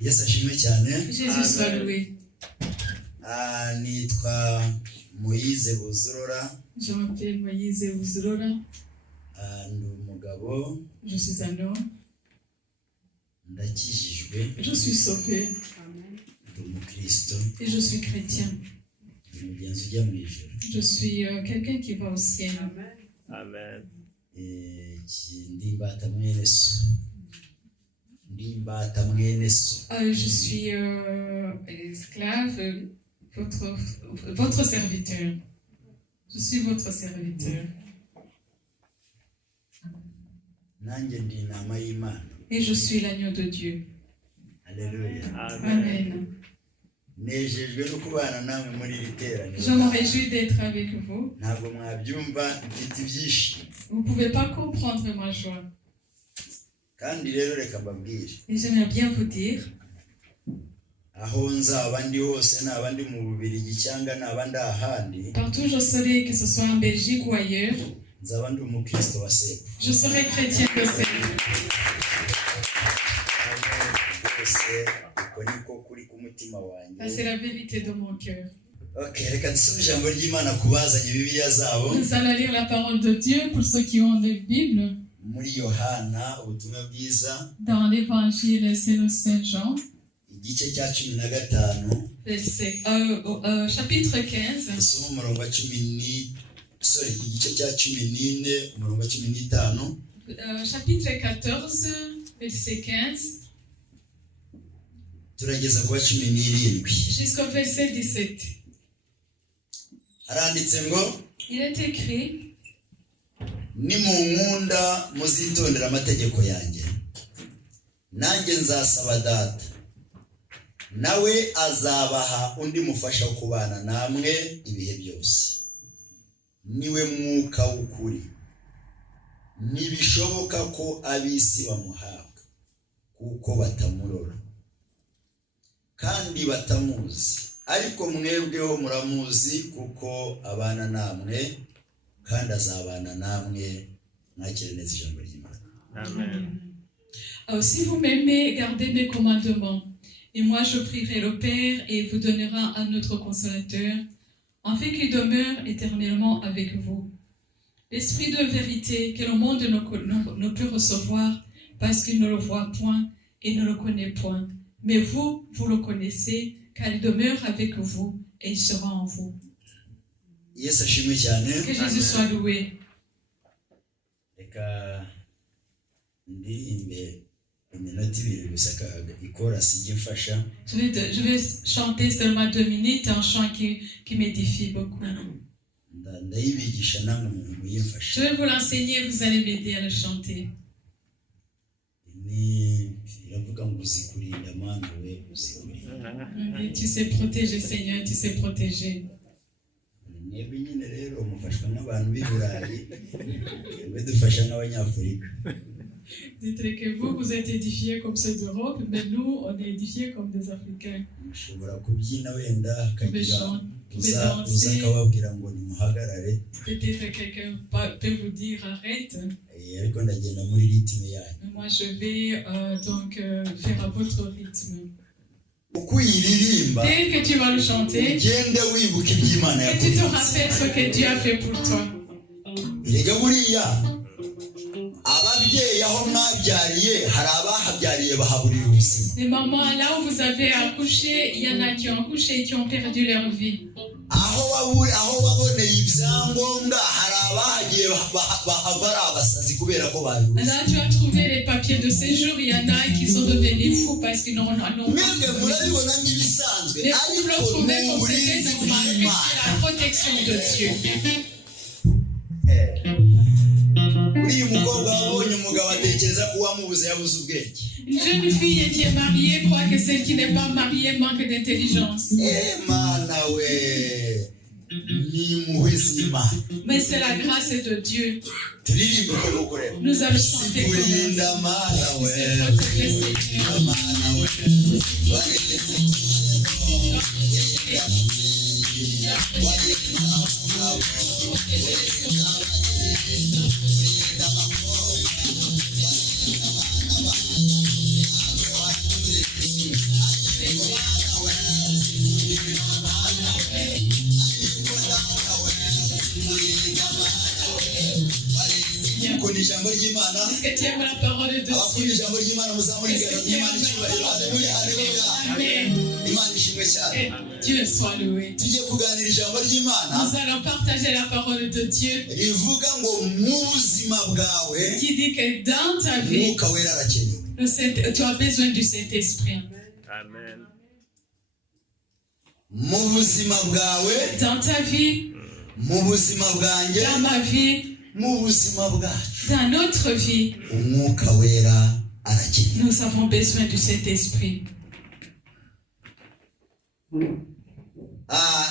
Yesu ashimwe cyane. Jésus soit loué. Nitwa Moïse Buzurora. Je m'appelle Moïse Buzurora. Ndi umugabo. Je suis un homme. Ndakijijwe. Je suis sauvé. Ndi umukristo. Et je suis chrétien. Umugenzi ujya mu ijuru. Je suis quelqu'un qui va au ciel. Amen. Ndi imbata mwene so. Je suis esclave, votre serviteur. Je suis votre serviteur. Et je suis l'agneau de Dieu. Alléluia. Amen. Je me réjouis d'être avec vous. Vous ne pouvez pas comprendre ma joie. Et j'aimerais bien vous dire, partout je serai, que ce soit en Belgique ou ailleurs, je serai chrétien de Seigneur. Ça, c'est la vérité de mon cœur. Nous allons lire la parole de Dieu pour ceux qui ont des Bibles. Dans l'évangile, c'est le Saint Jean, chapitre 15, chapitre 14, verset 15, jusqu'au verset 17. Il est écrit: nimunkunda muzitondera amategeko yanjye nanjye nzasaba data nawe azabaha undi mufasha wo kubana namwe ibihe byose, niwe mwuka w'ukuri. Nibishoboka ko ab'isi bamuhabwa kuko batamurora kandi batamuzi, ariko mwebweho muramuzi kuko abana namwe kandi azabana namwe. Mwakire neza ijambo ry'Imana. Amen. Si vous m'aimez, gardez mes commandements. Et moi je prierai le Père et il vous donnera un autre consolateur, afin qu'il demeure éternellement avec vous. L'Esprit de vérité que le monde ne peut recevoir parce qu'il ne le voit point et ne le connaît point. Mais vous, vous le connaissez, car il demeure avec vous et il sera en vous. Que Jésus soit loué. Je vais chanter seulement 2 minutes, un chant qui m'édifie beaucoup. Je vais vous l'enseigner, vous allez m'aider à le chanter. Tu sais protéger, Seigneur, tu sais protéger. Dites que vous êtes édifiés comme ceux d'Europe, mais nous, on est édifiés comme des Africains. Vous pouvez danser. Peut-être quelqu'un peut vous dire arrête. Mais moi, je vais donc faire à votre rythme. Dès que tu vas le chanter, que tu te rappelles ce que Dieu a fait pour toi. Les mamans, là où vous avez accouché, il y en a qui ont accouché et qui ont perdu leur vie. Là tu as trouvé les papiers de séjour, il y en a qui sont devenus fous parce qu'ils n'ont pas. Mais vous le trouvez comme c'était normal, mais c'est la protection de Dieu. Une jeune fille qui est mariée croit que celle qui n'est pas mariée manque d'intelligence. Mais c'est la grâce de Dieu. Nous allons chanter comme mukunda ijambo ry'Imana Est-ce que tu aimes la parole de abakunda Dieu? ijambo ry'Imana muzamure ingano y'Imana icyubahiro haleluya haleluya Amen. Imana ishimwe cyane Et Dieu soit loué. tugiye kuganira ijambo ry'Imana Nous allons partager la parole de Dieu rivuga ngo mu buzima bwawe qui dit que dans ta vie, Mwuka Wera arakenewe tu as besoin du Saint-Esprit. Amen. mu buzima bwawe Dans ta vie, mu buzima bwanjye dans ma vie, mu buzima bwacu dans notre vie, Umwuka Wera arakenewe nous avons besoin du Saint-Esprit.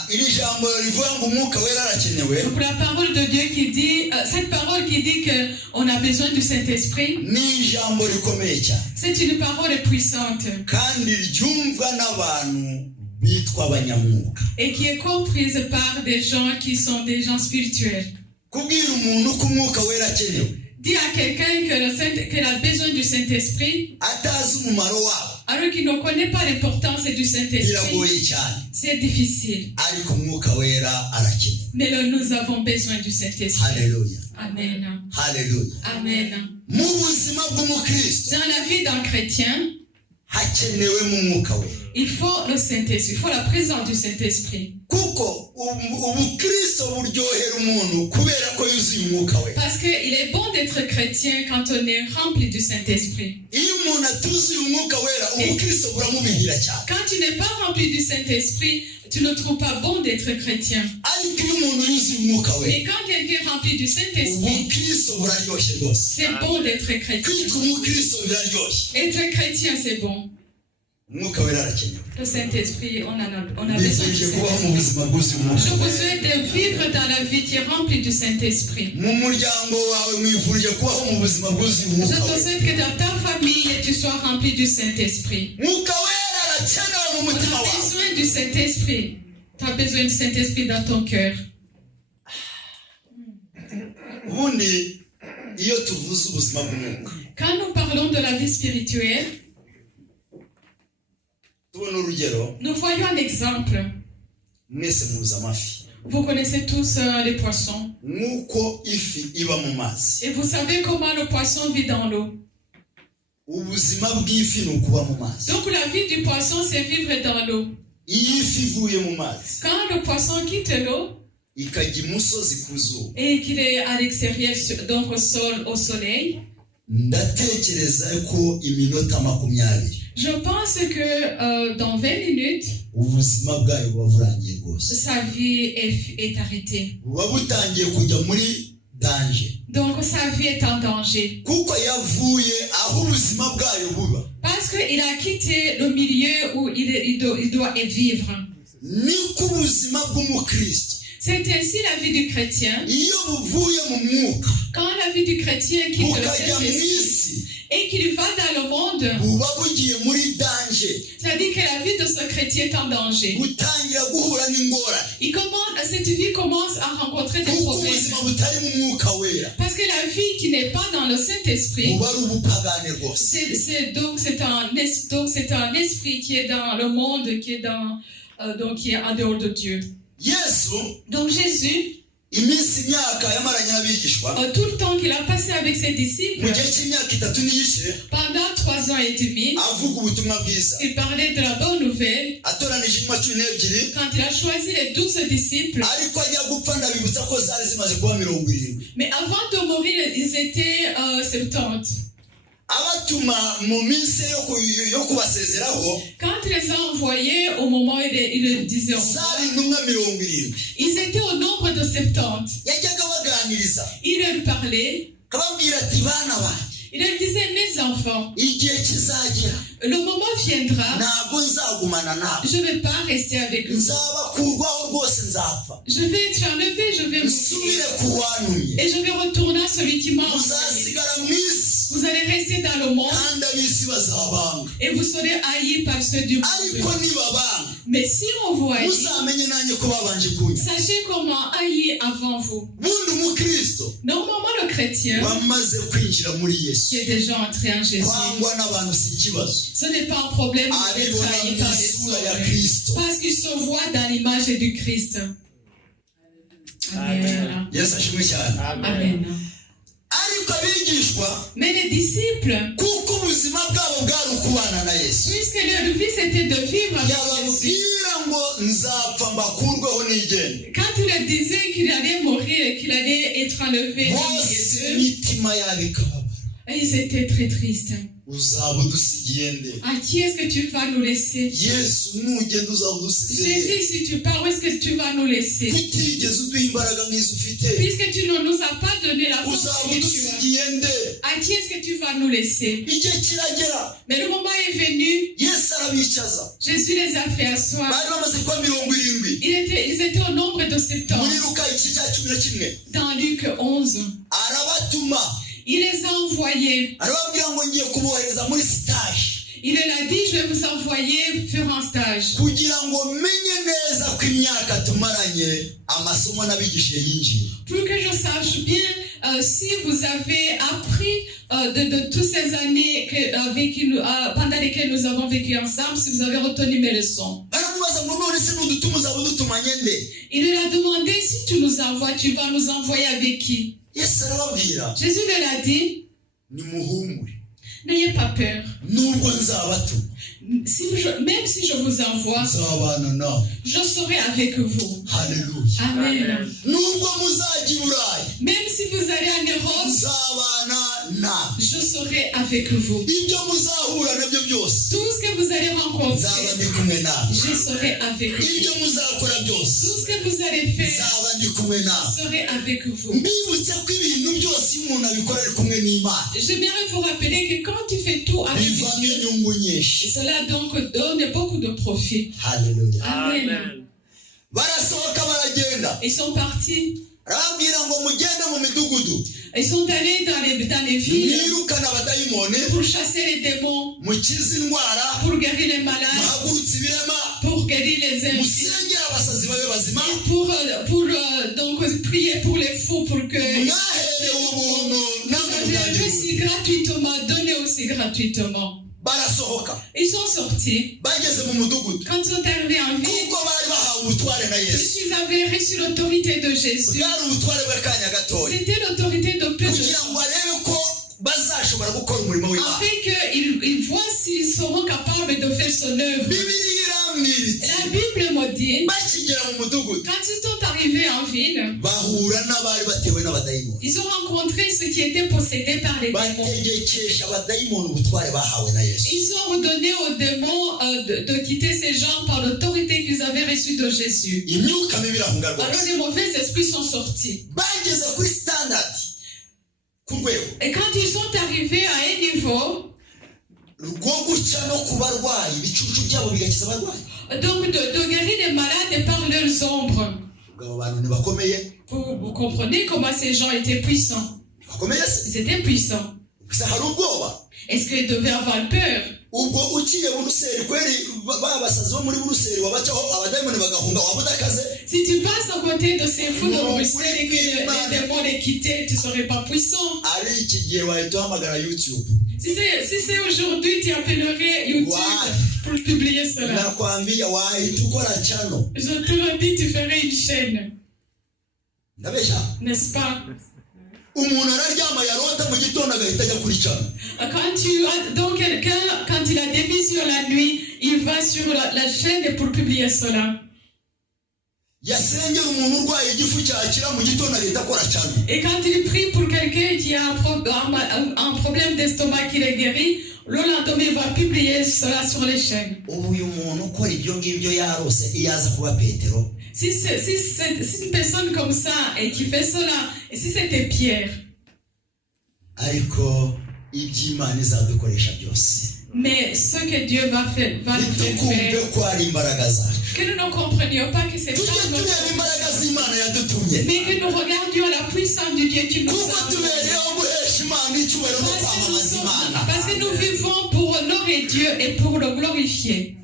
iri jambo rivuga ngo Umwuka Wera arakenewe Donc la parole de Dieu qui dit, cette parole qui dit qu'on a besoin du Saint-Esprit, ni ijambo rikomeye cyane c'est une parole puissante kandi ryumvwa n'abantu bitwa abanyamwuka et qui est comprise par des gens qui sont des gens spirituels. kubwira umuntu ko Umwuka Wera akenewe Dis à quelqu'un qu'elle a besoin du Saint-Esprit, atazi umumaro wabo alors qu'il ne connaît pas l'importance du Saint-Esprit, biragoye cyane c'est difficile. ariko Umwuka Wera arakenewe Mais là, nous avons besoin du Saint-Esprit. haleluya Amen. haleluya Amen. mu buzima bw'umukristo Dans la vie d'un chrétien, hakenewe mu Mwuka Wera il faut le Saint-Esprit, il faut la présence du Saint-Esprit. kuko ubukristo buryohera umuntu kubera ko yuzuye Umwuka Wera Parce qu'il est bon d'être chrétien quand on est rempli du Saint-Esprit. iyo umuntu atuzuye Umwuka Wera ubukristo buramubihira cyane Quand tu n'es pas rempli du Saint-Esprit, tu ne trouves pas bon d'être chrétien. ariko iyo umuntu yuzuye Umwuka Wera Mais quand quelqu'un est rempli du Saint-Esprit, ubukristo buraryoshye rwose c'est bon d'être chrétien. kwitwa umukristo biraryoshye Être chrétien, c'est bon. Umwuka Wera arakenewe Le Saint-Esprit, on a besoin du nifurije kubaho mu Saint-Esprit. buzima bwuzuye Umwuka Je vous Wera souhaite de vivre dans la vie qui est remplie du Saint-Esprit. mu muryango wawe mwifurije kubaho mu buzima bwuzuye Je Umwuka te Wera souhaite que dans ta famille, tu sois rempli du Saint-Esprit. Umwuka Wera arakenewe mu On mutima a wawe besoin du Saint-Esprit. Tu as besoin du Saint-Esprit dans ton cœur. ubundi iyo tuvuze ubuzima bw'umwuka Quand nous parlons de la vie spirituelle, tubona urugero nous voyons un exemple. mwese muzi amafi Vous connaissez tous les poissons. nk'uko ifi iba mu mazi Et vous savez comment le poisson vit dans l'eau. ubuzima bw'ifi ni ukuba mu mazi Donc la vie du poisson, c'est vivre dans l'eau. iyo ifi ivuye mu mazi Quand le poisson quitte l'eau ikajya imusozi ku zuba et qu'il est à l'extérieur, donc au soleil, ndatekereza ko iminota 20 je pense que dans 20 minutes, ubuzima bwayo buba burangiye rwose sa vie est arrêtée. buba butangiye kujya muri danger Donc sa vie est en danger. kuko yavuye aho ubuzima bwayo buba Parce qu'il a quitté le milieu où il doit vivre. niko ubuzima bw'umukristo C'est ainsi la vie du chrétien. iyo buvuye mu mwuka Quand la vie du chrétien quitte le bukajya mu Saint-Esprit isi et qu'il va dans le monde, buba bugiye muri danger c'est-à-dire que la vie de ce chrétien est en danger. gutangira guhura n'ingorane Cette vie commence à rencontrer des kuko problèmes. ubuzima butari mu mwuka wera Parce que la vie qui n'est pas dans le Saint-Esprit, buba ari ubupagane rwose c'est un esprit qui est dans le monde, qui est en dehors de Dieu. yesu Donc Jésus, iminsi imyaka yamaranye n'abigishwa tout le temps qu'il a passé avec ses disciples, mu gihe cy'imyaka 3 n'igice pendant 3 ans et demi, avuga ubutumwa bwiza il parlait de la bonne nouvelle. atoranije intumwa 12 Quand il a choisi les 12 disciples, ariko ajya gupfa ndabibutsa ko zari zimaze kuba 70 mais avant de mourir, ils étaient 70. abatuma mu minsi yo kubasezeraho Quand il les a envoyés, au moment où il disait, zari intumwa 70 ils étaient au nombre de 70. yajyaga baganiriza Il leur parlait, akababwira ati bana banjye il leur disait, mes enfants, igihe kizagera le moment viendra, ntabwo nzagumana nawe je ne vais pas rester avec vous. nzabakurwaho rwose nzapfa Je vais être enlevé, je vais mourir. nsubire ku wantumye Et je vais retourner à celui qui m'a envoyé. muzasigara mu isi Vous allez rester dans le monde kandi ab'isi bazabanga et vous serez haïs par ceux du ariko monde. nibabanga Mais si on vous haït, muzamenye nanjye ko babanje kunya sachez qu'on m'a haï avant vous. bundi umukristo Normalement, le chrétien bamaze kwinjira muri yesu qui est déjà entré en Jésus, kwangwa n'abantu si ikibazo ce n'est pas un problème d'être abibona haï mu par les isura ya autres. kristo Parce qu'il se voit dans l'image du Christ. Amen. yesu ashimwe cyane Amen. ariko ariko abigishwa Mais les disciples, kuko ubuzima bwabo bwari ukubana na Yesu puisque leur vie c'était de vivre avec Jésus, yababwira ngo nzapfa mbakurweho nigende quand il leur disait qu'il allait mourir et qu'il allait être enlevé, bose imitima yabo ikababara. ils étaient très tristes. Uzaba udusigiye nde? À qui est-ce que tu vas nous laisser? Yesu nugenda uzaba udusize Jésus, si tu pars, où est-ce que tu vas nous laisser? kutigeze uduha imbaraga nk'izo ufite Puisque tu ne nous as pas donné la force uzaba que tu as. udusigiye nde? À qui est-ce que tu vas nous laisser? Igihe kiragera Mais le moment est venu, Yesu arabicaza Jésus les a fait asseoir. bari bamaze kuba 70 Ils étaient au nombre de 70. muri Luka igice cya 11 Dans Luc 11, arabatuma il les a envoyés. arababwira ngo ngiye kubohereza muri stage Il leur a dit, je vais vous envoyer faire un stage. kugira ngo menye neza ko imyaka tumaranye amasomo n'abigishije yinjiye. Pour que je sache bien si vous avez appris de toutes ces années pendant lesquelles nous avons vécu ensemble, si vous avez retenu mes leçons. baramubaza ngo none se n'udutuma uzaba udutumanye nde? Il leur a demandé, si tu nous envoies, tu vas nous envoyer avec qui? Yesu arababwira Jésus leur a dit, nimuhumure n'ayez pas peur. nubwo nzabatuma Même si je vous envoie, nzabana nawe. je serai avec vous. Haleluya. Amen. nubwo muzajya i Burayi Même si vous allez en Europe, nzabana nawe. je serai avec vous. ibyo muzahura nabyo byose Tout ce que vous allez nzaba rencontrer, ndi kumwe nawe. je serai avec ibyo vous. muzakora byose Tout ce que vous allez faire, nzaba ndi kumwe nawe. je serai avec vous. mbibutse ko ibintu byose iyo umuntu abikora ari kumwe n'Imana J'aimerais vous rappeler que quand tu fais tout avec bivamo Dieu, inyungu nyinshi. cela donc donne beaucoup de profit. Haleluya. Amen. barasohoka baragenda Ils sont partis. arababwira ngo mugende mu midugudu Ils sont allés dans les villes mwirukana abadayimoni pour chasser les démons, mukize indwara pour guérir les malades, muhagurutse ibirema pour guérir les infimes, musengere abasazi babe bazima pour donc prier pour les fous, pour que mwaherewe ubuntu namwe vous avez mutangire reçu gratuitement, donné aussi gratuitement. barasohoka Ils sont sortis. bageze mu mudugudu Quand ils sont arrivés en ville, kuko bari bahawe ubutware na Yesu ils avaient reçu l'autorité de Jésus. bwari ubutware bw'akanya gatoya C'était l'autorité de peu de kugira ngo arebe ko bazashobora gukora umurimo w'Imana. afin qu'ils voient s'ils seront capables de faire son œuvre. Bibiliya irambwira iti La Bible me dit, bakigera mu mudugudu quand ils sont arrivés en ville, bahura n'abari batewe n'abadayimoni ils ont rencontré ceux qui étaient possédés par les démons. bategekesha abadayimoni ubutware bahawe na Yesu. Ils ont redonné aux démons de quitter ces gens par l'autorité qu'ils avaient reçue de Jésus. imyuka mibi irahunga Alors rwose les mauvais esprits sont sortis. bageze kuri standard ku rwego Et quand ils sont arrivés à un niveau, rwo guca no ku barwayi ibicucu byabo bigakiza abarwayi. donc de guérir les malades par leurs ombres. ubwo abo bantu ntibakomeye Vous comprenez comment ces gens étaient puissants. bakomeye se Ils étaient puissants. gusa hari ubwoba Est-ce qu'ils devaient avoir peur? ubwo uciye buruseli kweri babasazi bo muri buruseli wabacaho abadayimoni bagahunga waba udakaze. Si tu passes à côté de ces fous de Bruxelles et que les démons les quittaient, tu ne serais pas puissant. ari iki gihe wahita uhamagara YouTube Si c'est aujourd'hui, tu appellerais YouTube pour publier cela. nakwambia wahita ukora channel. Je te le dis, tu ferais une chaîne. ndabeshya N'est-ce pas? umuntu araryama yarota mu gitondo agahita ajya kuri channel. Donc quelqu'un, quand il a des visions la nuit, il va sur la chaîne pour publier cela. yasengera umuntu urwaye igifu cyakira mu gitondo agahita akora channel. Et quand il prie pour quelqu'un qui a un problème d'estomac qui est guéri, le lendemain il va publier cela sur les chaînes. ubu uyu muntu ukora ibyo ngibyo yarose iyo aza kuba Petero Si une personne comme ça et qui fait cela, et si c'était Pierre, ariko iby'Imana izadukoresha byose mais ce que Dieu va nous ntitukumve faire, ko ari imbaraga zacu que nous ne comprenions pas que c'est tujye pas tureba notre, imbaraga z'Imana yadutumye mais que nous regardions la puissance du Dieu qui nous kuko a tubereyeho guhesha Imana icyubahiro no kwamamaza Imana. parce que nous vivons pour honorer Dieu et pour le glorifier.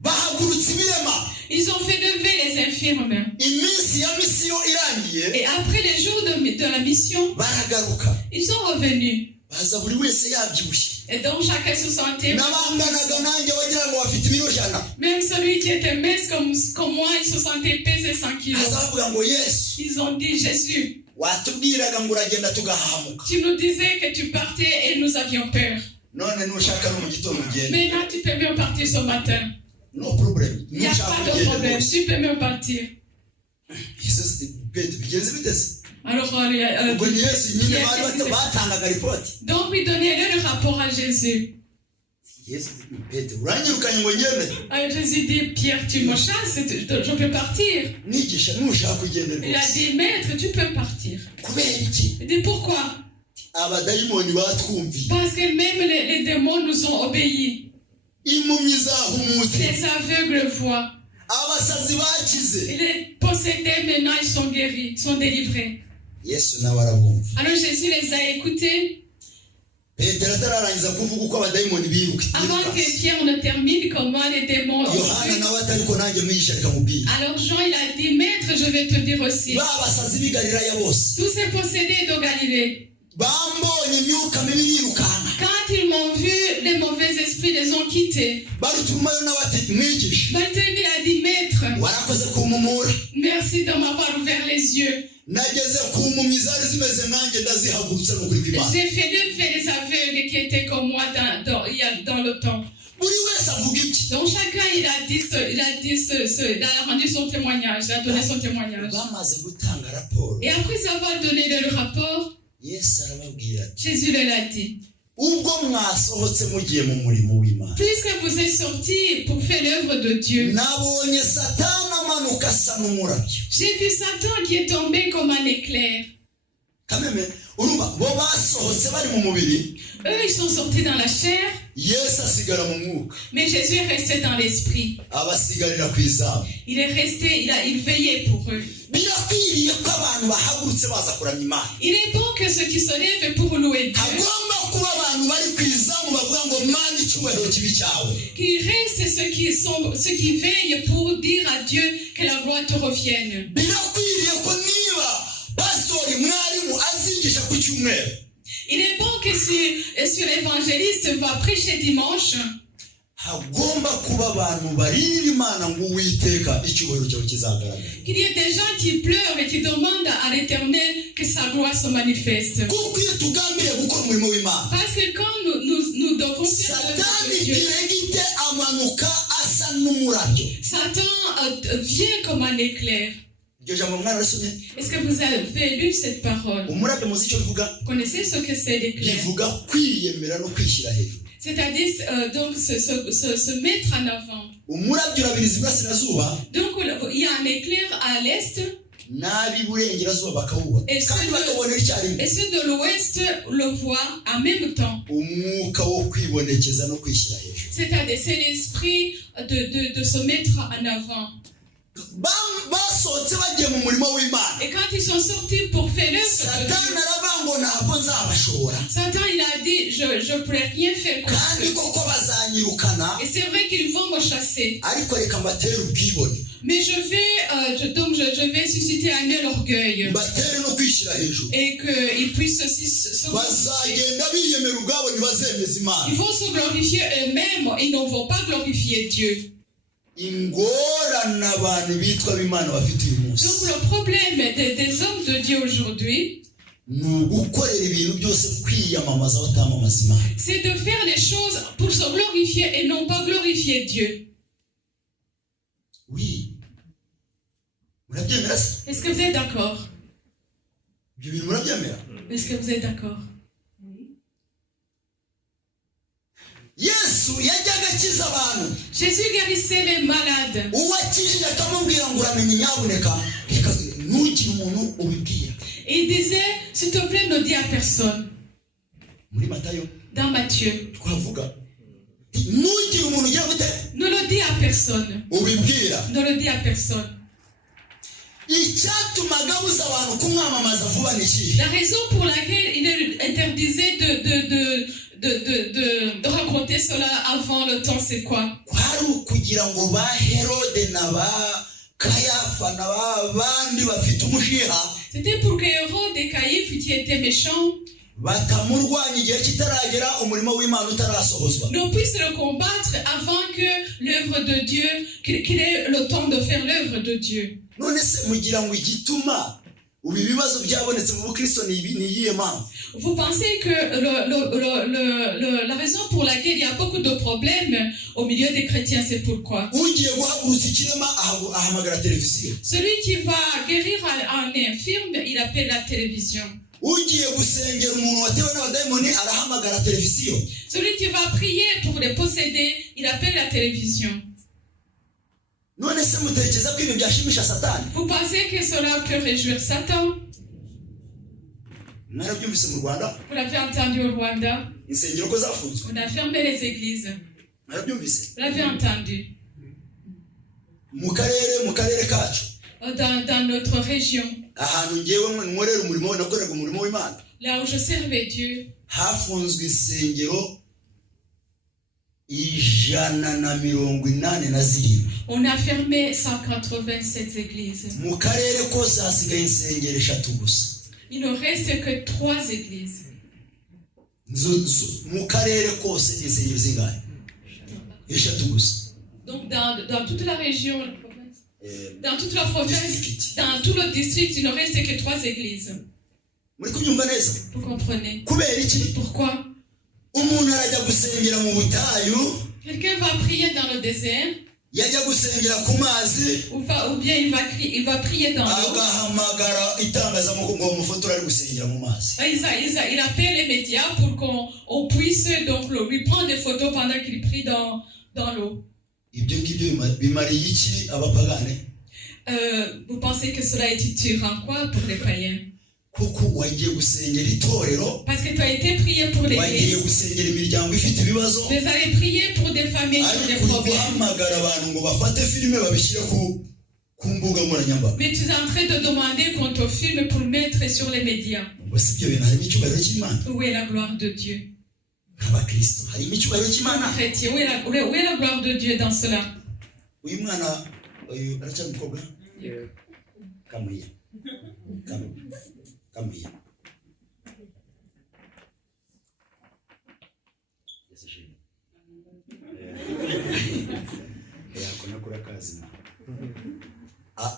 bahagurutse ibirema Ils ont fait lever les infirmes. iminsi ya misiyo irangiye Et après les jours de la mission, baragaruka ils sont revenus. baza buri wese yabyibushye Et donc chacun se sentait, n'abanganaga nanjye wagira ngo bafite ibiro 100. même celui qui étaient minces comme moi, ils se sentaient peser 100 kilos. azavuga ngo Yesu Ils ont dit, Jésus, watubwiraga ngo uragenda tugahamuka tu nous disais que tu partais et nous avions peur. none nushaka no mu gitondo ugende Mais là, tu peux même partir ce matin. no problem Il n'y a pas de problème, tu peux même partir. Jesus bigenze bitese Alors, ubwo ni Yesu nyine Pierre, bari qu'est-ce qui s'est batangaga report donc, oui, donnez-le le rapport à Jésus. Yesu Petero uranyirukanye ngo ngende Alors, Jésus dit, Pierre, tu me chasses, je peux partir. nigisha nushaka kugenda Il a rwose dit, maître, tu peux partir. kubera iki Il dit, pourquoi? abadayimoni batwumviye Parce que même les démons nous ont obéi. impumyi zahumutse Les aveugles voient. abasazi bakize Et les possédés, maintenant, ils sont guéris, sont délivrés. Yesu nawe arabumva Alors, Jésus les a écoutés. Petero atararangiza kuvuga uko abadayimoni biruka Avant que Pierre ne termine comment les démons ont Yohana vu. nawe atariko nanjye mwigisha reka mubwire Alors Jean, il a dit, maître, je vais te dire aussi. babasazi b'i Galilaya bose Tous ces possédés de Galilée, bambonye imyuka mibi birukanka quand ils m'ont vu, les mauvais esprits les ont quittés. baritumayo nawe ati mwigisha Barthélemy a dit, maître, warakoze kumpumura merci de m'avoir ouvert les yeux. nageze ku mpumyi zari zimeze nanjye ndazihagurutsa n'ukuri kw'Imana J'ai fait lever les aveugles qui étaient comme moi dans le temps. buri wese avuga iki Donc chacun, il a rendu son témoignage, il a donné son témoignage. bamaze gutanga raporo Et après avoir donné le rapport, Yesu arababwira ati Jésus leur a dit, ubwo mwasohotse mugiye mu murimo w'Imana puisque vous êtes sortis pour faire l'œuvre de Dieu, nabonye Satani amanuka asa n'umurabyo j'ai vu Satan qui est tombé comme un éclair. kameme urumva bo basohotse bari mu mubiri Eux, ils sont sortis dans la chair, Yesu asigara mu mwuka mais Jésus est resté dans l'esprit. abasigarira ku izamu Il est resté, il veillait pour eux. birakwiriye ko abantu bahagurutse baza kuramya Imana Il est bon que ceux qui se lèvent pour louer Dieu, hagomba kuba abantu bari ku izamu bavuga ngo Mana icyubahiro kibi cyawe qu'il reste ceux qui veillent pour dire à Dieu que la gloire te revienne. birakwiriye ko niba pastori mwarimu azigisha ku cyumweru Il est bon que si l'évangéliste va prêcher dimanche, hagomba kuba abantu barira Imana ngo Uwiteka icyubahiro cyawe kizagaragara qu'il y ait des gens qui pleurent et qui demandent à l'Éternel que sa gloire se manifeste. kuko iyo tugambiriye gukora umurimo w'Imana Parce que quand nous devons faire l'œuvre Satani de Dieu, diregite amanuka asa n'umurabyo Satan vient comme un éclair. iryo jambo mwarasomye Est-ce que vous avez lu cette parole? umurabyo muzi icyo bivuga Vous connaissez ce que c'est l'éclair? bivuga kwiyemera no kwishyira hejuru C'est-à-dire donc se mettre en avant. umurabyo urabiriza iburasirazuba Donc il y a un éclair à l'est n'ab'iburengerazuba bakawubona kandi bakabonera icyarimwe et ceux de l'ouest le voient en même temps. umwuka wo kwibonekeza no kwishyira hejuru C'est-à-dire c'est l'esprit de se mettre en avant. basohotse bagiye mu murimo w'Imana Et quand ils sont sortis pour faire l'œuvre de Satani Dieu, aravuga ngo ntabwo nzabashobora Satan il a dit je ne pourrais rien faire contre kandi eux. koko bazanyirukana Et c'est vrai qu'ils vont me chasser. ariko reka mbatere ubwibone Mais je vais susciter en eux l'orgueil. mbatere no kwishyira hejuru Et qu'ils puissent aussi se glorifier. bazagenda biyemera ubwabo ntibazemeza Imana Ils vont se glorifier eux-mêmes. Ils ne vont pas glorifier Dieu. ingorane abantu bitwa b'Imana bafite uyu munsi Donc le problème des hommes de Dieu aujourd'hui, ni ugukorera ibintu byose kwiyamamaza batamamaza Imana c'est de faire les choses pour se glorifier et non pas glorifier Dieu. oui murabyemera se Est-ce que vous êtes d'accord? ibyo bintu murabyemera Est-ce que vous êtes d'accord? Yesu yajyaga akiza abantu Jésus guérissait les malades. uwakijije akamubwira ngo uramenye nyabuneka reka ntugire umuntu ubibwira Et il disait, s'il te plaît, ne dis à personne. muri Matayo Dans Matthieu, twavuga ntugire umuntu ugira gute ne le dis à personne. ubibwira Ne le dis à personne. icyatumaga buza abantu kumwamamaza vuba ni iki La raison pour laquelle il interdisait de raconter cela avant le temps, c'est quoi? kwari ukugira ngo ba Herode na ba Kayafa na ba bandi bafite umushiha C'était pour que Hérode et Caïphe, qui étaient méchants, batamurwanya igihe kitaragera umurimo w'Imana utarasohozwa. Nous puissions le combattre avant que l'œuvre de Dieu, qu'il ait le temps de faire l'œuvre de Dieu. None se mugira ngo igituma ubu bibazo byabonetse mu Bukristo ni iyihe mpamvu? Vous pensez que la raison pour laquelle il y a beaucoup de problèmes au milieu des chrétiens, c'est pourquoi? Ugiye guhagurutsa ikirema ahamagara televiziyo. Celui qui va guérir un infirme, il appelle la télévision. Ugiye gusengera umuntu watewe n'abadayimoni arahamagara televiziyo. Celui qui va prier pour les posséder, il appelle la télévision. None se mutekereza ko ibyo byashimisha Satani? Vous pensez que cela peut réjouir Satan? Mwarabyumvise mu Rwanda? Vous l'avez entendu au Rwanda? Insengero ko zafunzwe. On a fermé les églises. Mwarabyumvise? Vous l'avez entendu? Mu karere kacu. Dans notre région. Ahantu ngewe nkorera umurimo nakoraga umurimo w'Imana. Là où je servais Dieu. Hafunzwe insengero 187. On a fermé 187 églises. Mu karere kose hasigaye insengero 3 gusa. Il ne reste que 3 églises. Mu karere kose insengero zingahe? 3 gusa. Donc dans toute la région, dans toute la province, dans tout le district, il ne reste que 3 églises. Muri kubyumva neza? Vous comprenez? Kubera iki? Pourquoi? Umuntu arajya gusengera mu butayu. Quelqu'un va prier dans le désert. Yajya gusengera ku mazi. Ou bien il va prier dans l'eau. Agahamagara itangazamakuru ngo umufotora ari gusengera mu mazi. Il appelle les médias pour qu'on puisse donc lui prendre des photos pendant qu'il prie dans l'eau. Ibyo ngibyo bimariye iki abapagane? Vous pensez que cela est utile en quoi pour les païens? Kuko wagiye gusengera itorero. Parce que tu as été prié pour l'église. Wagiye gusengera imiryango ifite ibibazo. Vous avez prié pour des familles qui ont des problèmes. Guhamagara abantu ngo bafate filime babishyire ku mbuga nkoranyambaga. Mais tu es en train de demander qu'on te filme pour le mettre sur les médias. Bose ibyo bintu harimo icyubahiro cy'Imana. Où est la gloire de Dieu? Abakristo harimo icyubahiro cy'Imana. Chrétien, où est la gloire de Dieu dans cela? Uyu mwana aracyamukobwa? Kamuya. Kamuya. Yesashini. Yakona kura kazi.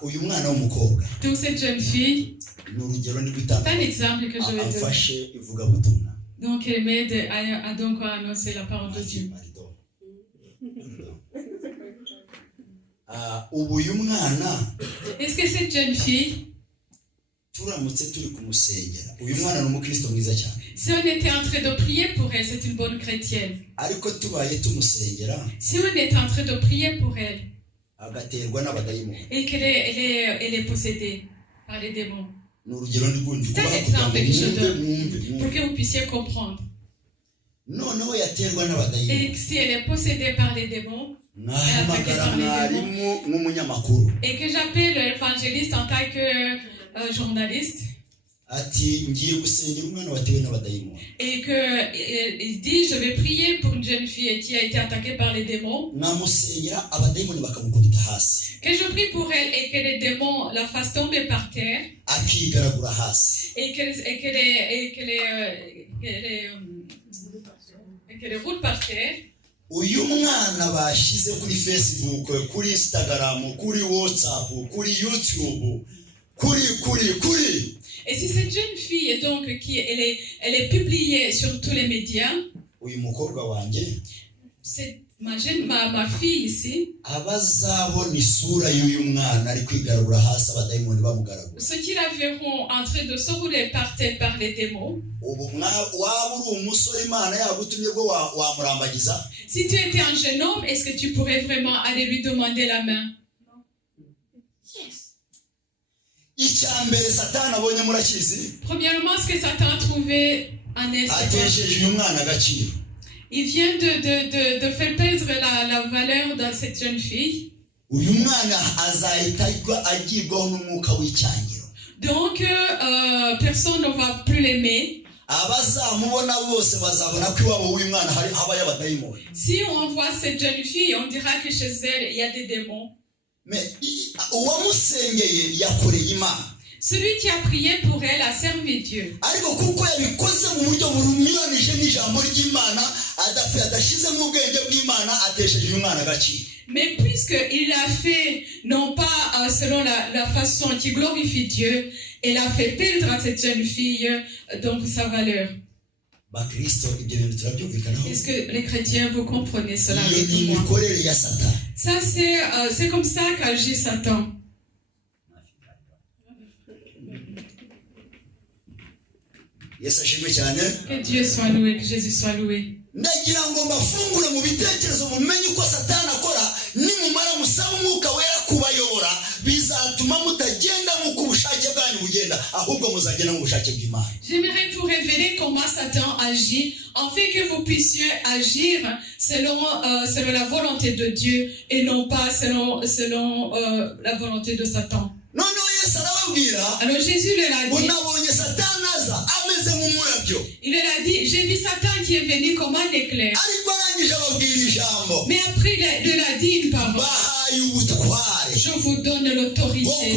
Uyu mwana w'umukobwa. Donc cette jeune fille. N'urugero ni gutanga. C'est un exemple que je vais donner. Afashe ivuga butumwa. Donc elle m'aide à donc annoncer la parole de Dieu. Uyu mwana. Est-ce que cette jeune fille? Turamutse turi kumusengera. Uyu mwana ni umukristo mwiza cyane. Si on était en train de prier pour elle, c'est une bonne chrétienne. Ariko tubaye tumusengera. Si on était en train de prier pour elle. Agaterwa n'abadayimoni. Et qu'elle est possédée par les démons. N'urugero ndi C'est un exemple que je donne pour que vous puissiez comprendre. Noneho yaterwa n'abadayimoni. Et si elle est possédée par les démons. Nahamagara mwarimu nk'umunyamakuru. Et que j'appelle l'évangéliste en tant que journaliste. Ati ngiye gusengera umwana watewe n'abadayimoni. Et que il dit je vais prier pour une jeune fille qui a été attaquée par les démons. Namusengera abadayimoni bakamukubita hasi. Que je prie pour elle et que les démons la fassent tomber par terre. Akigaragura hasi. Et qu'elle roule par terre. Uyu mwana bashize kuri Facebook, kuri Instagram, kuri WhatsApp, kuri YouTube, kuri. Et si cette jeune fille donc elle est publiée sur tous les médias. Uyu mukobwa wanje. C'est ma fille ici. Abazabona isura y'uyu mwana ari kwigaragura hasi abadayimoni bamugaragura. Ceux qui la verront en train de se rouler par terre par les démons. Si tu étais un jeune homme, est-ce que tu pourrais vraiment aller lui demander la main? Yes. Premièrement, ce que Satan a trouvé en elle, il vient de faire perdre la valeur de cette jeune fille. Donc, personne ne va plus l'aimer. Si on voit cette jeune fille, on dira que chez elle, il y a des démons. Celui qui a prié pour elle a servi Dieu. ariko kuko yabikoze mu buryo burunyuranije n'ijambo ry'Imana adashizemo ubwenge bw'Imana atesheje umwana agaciro. Mais puisqu'il a fait, non pas selon la façon qui glorifie Dieu, il a fait perdre à cette jeune fille donc sa valeur. Est-ce que les chrétiens, vous comprenez cela avec moi? Ça, c'est comme ça qu'agit Satan. Que Dieu soit loué, que Jésus soit loué. ndagira ngo mbafungure mu bitekerezo mumenye uko Satani akora nimumara musaba umwuka wera kubayobora bizatuma mutagenda nk'uko ubushake bwanyu bugenda ahubwo muzagenda mu bushake bw'Imana. J'aimerais vous révéler comment Satan agit afin que vous puissiez agir selon la volonté de Dieu et non pas selon la volonté de Satan. Alors Jésus leur a dit, il leur a dit, j'ai vu Satan qui est venu comme un éclair. Mais après il leur a dit une parole. Je vous donne l'autorité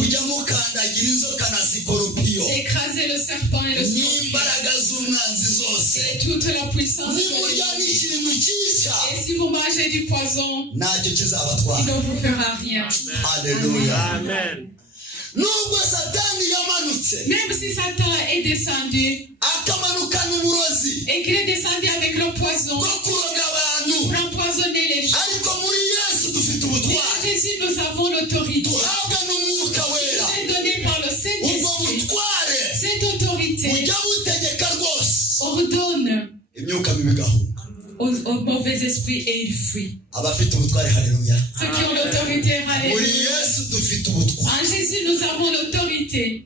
d'écraser le serpent et le scorpion et toute la puissance de l'ennemi. Et si vous mangez du poison, il ne vous fera rien. Alléluia. Amen. Même si Satan est descendu et qu'il est descendu avec le poison pour empoisonner les gens, mais en Jésus nous avons l'autorité. C'est donné par le Saint-Esprit. Cette autorité ordonne aux mauvais esprits et ils fuient. Ceux qui ont l'autorité, alléluia. En Jésus, nous avons l'autorité.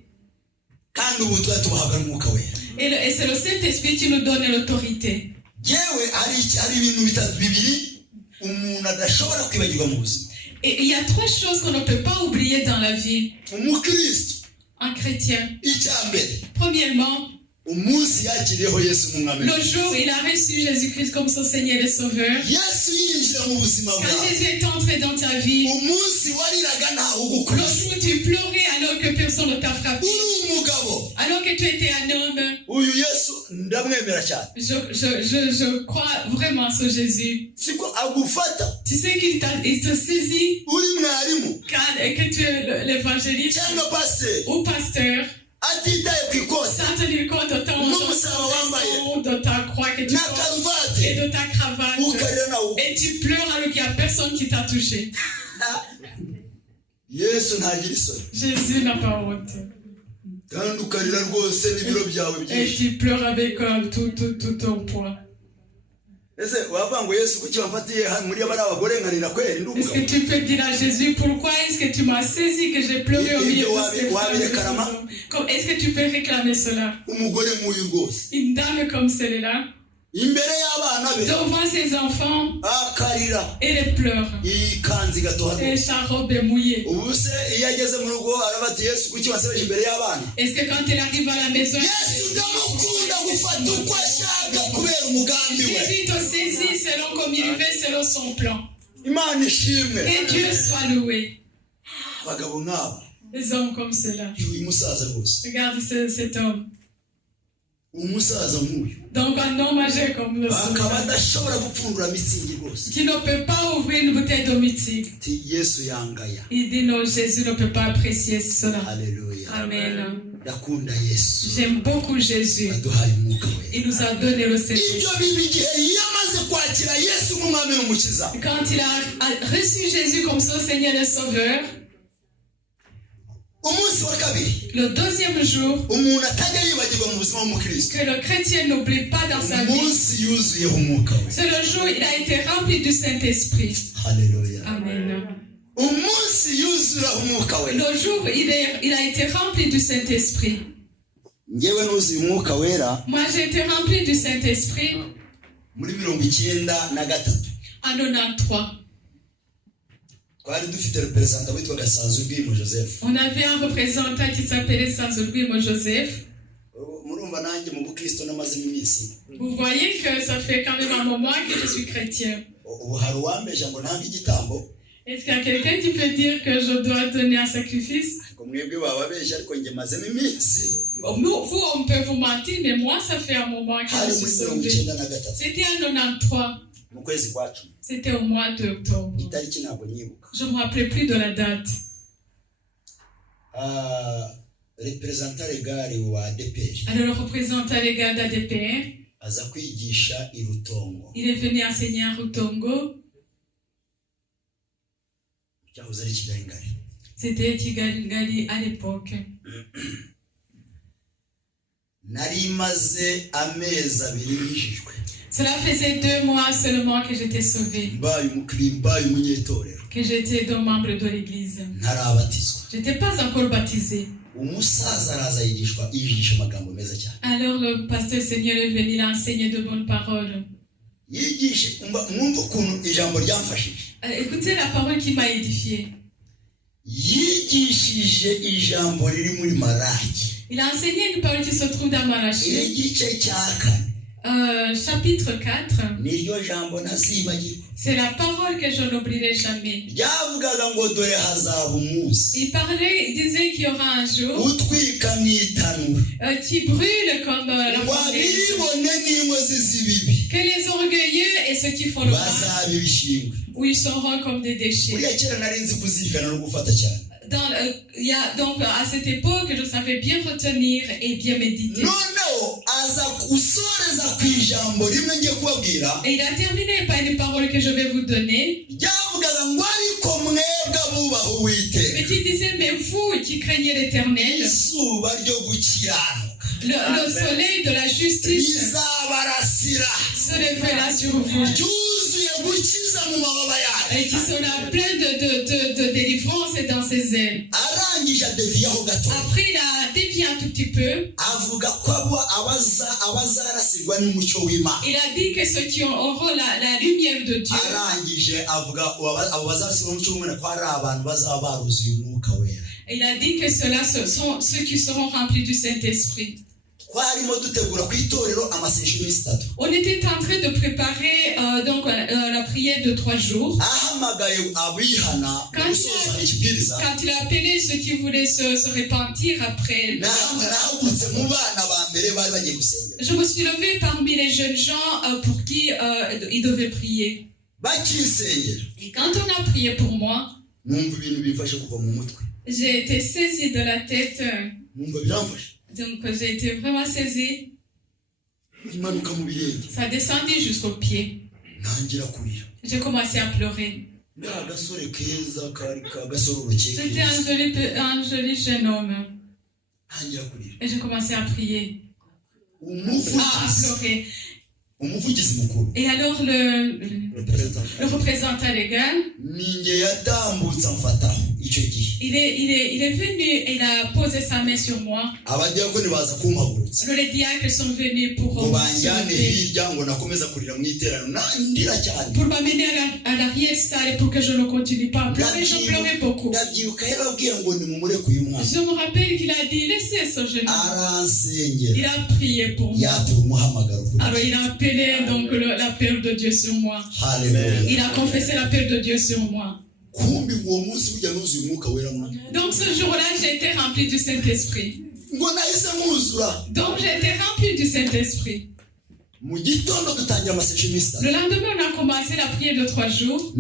Et c'est le Saint-Esprit qui nous donne l'autorité. Et il y a trois choses qu'on ne peut pas oublier dans la vie. Un chrétien. Premièrement, le jour où il a reçu Jésus-Christ comme son Seigneur et Sauveur, quand Jésus est entré dans ta vie, le jour où tu pleurais alors que personne ne t'a frappé, alors que tu étais un homme, je crois vraiment en ce Jésus. Tu sais qu'il te saisit que tu es l'évangéliste ou pasteur, sans tenir compte de ta croix que tu portes et de ta cravate, et tu pleures alors qu'il n'y a personne qui t'a touché. Jésus n'a pas honte. Et tu pleures avec tout ton poids. Est-ce que tu peux dire à Jésus, pourquoi est-ce que tu m'as saisi que j'ai pleuré au milieu de ces femmes? Est-ce que tu peux réclamer cela? Une dame comme celle-là, devant ses enfants, elle pleure et sa robe est mouillée. Est-ce que quand elle arrive à la maison, Jésus te saisit selon comme il veut, selon son plan? Que Dieu soit loué. Des hommes comme cela. Regarde cet homme. Donc un homme âgé comme le qui ne peut pas ouvrir une bouteille de mythique. Il dit non, Jésus ne peut pas apprécier cela. Amen. J'aime beaucoup Jésus. Il nous a donné le Saint-Esprit. Quand il a reçu Jésus comme son Seigneur et Sauveur, le deuxième jour, que le chrétien n'oublie pas dans sa vie, c'est le jour où il a été rempli du Saint-Esprit. Amen. Le jour où il a été rempli du Saint-Esprit. Moi j'ai été rempli du Saint-Esprit en 93. On avait un représentant qui s'appelait Sanzurwimo Joseph. Vous voyez que ça fait quand même un moment que je suis chrétien. Est-ce qu'il y a quelqu'un qui peut dire que je dois donner un sacrifice? mwebwe bababeshya ariko njye mazemo iminsi. Vous, on peut vous mentir, mais moi, ça fait un moment que je suis sauvé. C'était en 93. C'était au mois d'octobre. Je ne me rappelais plus de la date. Représentant légal wa ADPR. Alors, le représentant légal d'ADPR, il est venu enseigner à Rutongo. C'était Kigali à l'époque. Cela faisait 2 mois seulement que j'étais sauvé. Que j'étais donc membre de l'église. Je n'étais pas encore baptisé. Alors le pasteur Seigneur est venu l'enseigner de bonnes paroles. Écoutez la parole qui m'a édifié. Il a enseigné une parole qui se trouve dans Malachie. Chapitre 4. C'est la parole que je n'oublierai jamais. Il parlait, il disait qu'il y aura un jour qui brûle comme la fournaise. Que les orgueilleux et ceux qui font le mal, où ils seront comme des déchets. Donc à cette époque, je savais bien retenir et bien méditer. Et il a terminé par une parole que je vais vous donner. Mais qui disait, mais vous qui craignez l'Éternel, le soleil de la justice se lèvera sur vous. Et qui sera plein de délivrance dans ses ailes. Après, il a dévié un tout petit peu. Il a dit que ceux qui auront la lumière de Dieu. Il a dit que ceux-là sont ceux qui seront remplis du Saint-Esprit. On était en train de préparer la prière de 3 jours. Quand il a appelé ceux qui voulaient se repentir après, je me suis levé parmi les jeunes gens pour qui ils devaient prier. Et quand on a prié pour moi, j'ai été saisie de la tête. Donc j'ai été vraiment saisie. Ça descendit jusqu'aux pieds. J'ai commencé à pleurer. J'étais un joli jeune homme. Et j'ai commencé à prier. À pleurer. Et alors le représentant légal, il est venu et il a posé sa main sur moi. Les diacres sont venus pour m'amener à l'arrière-salle pour que je ne continue pas à pleurer. Je pleurais beaucoup. Je me rappelle qu'il a dit, laissez ce jeune homme. Il a prié pour moi. Alors il a appelé donc l'appel de Dieu sur moi. Il a confessé l'appel de Dieu sur moi. Donc ce jour-là, j'ai été rempli du Saint-Esprit. Donc j'ai été rempli du Saint-Esprit. Le lendemain, on a commencé la prière de 3 jours.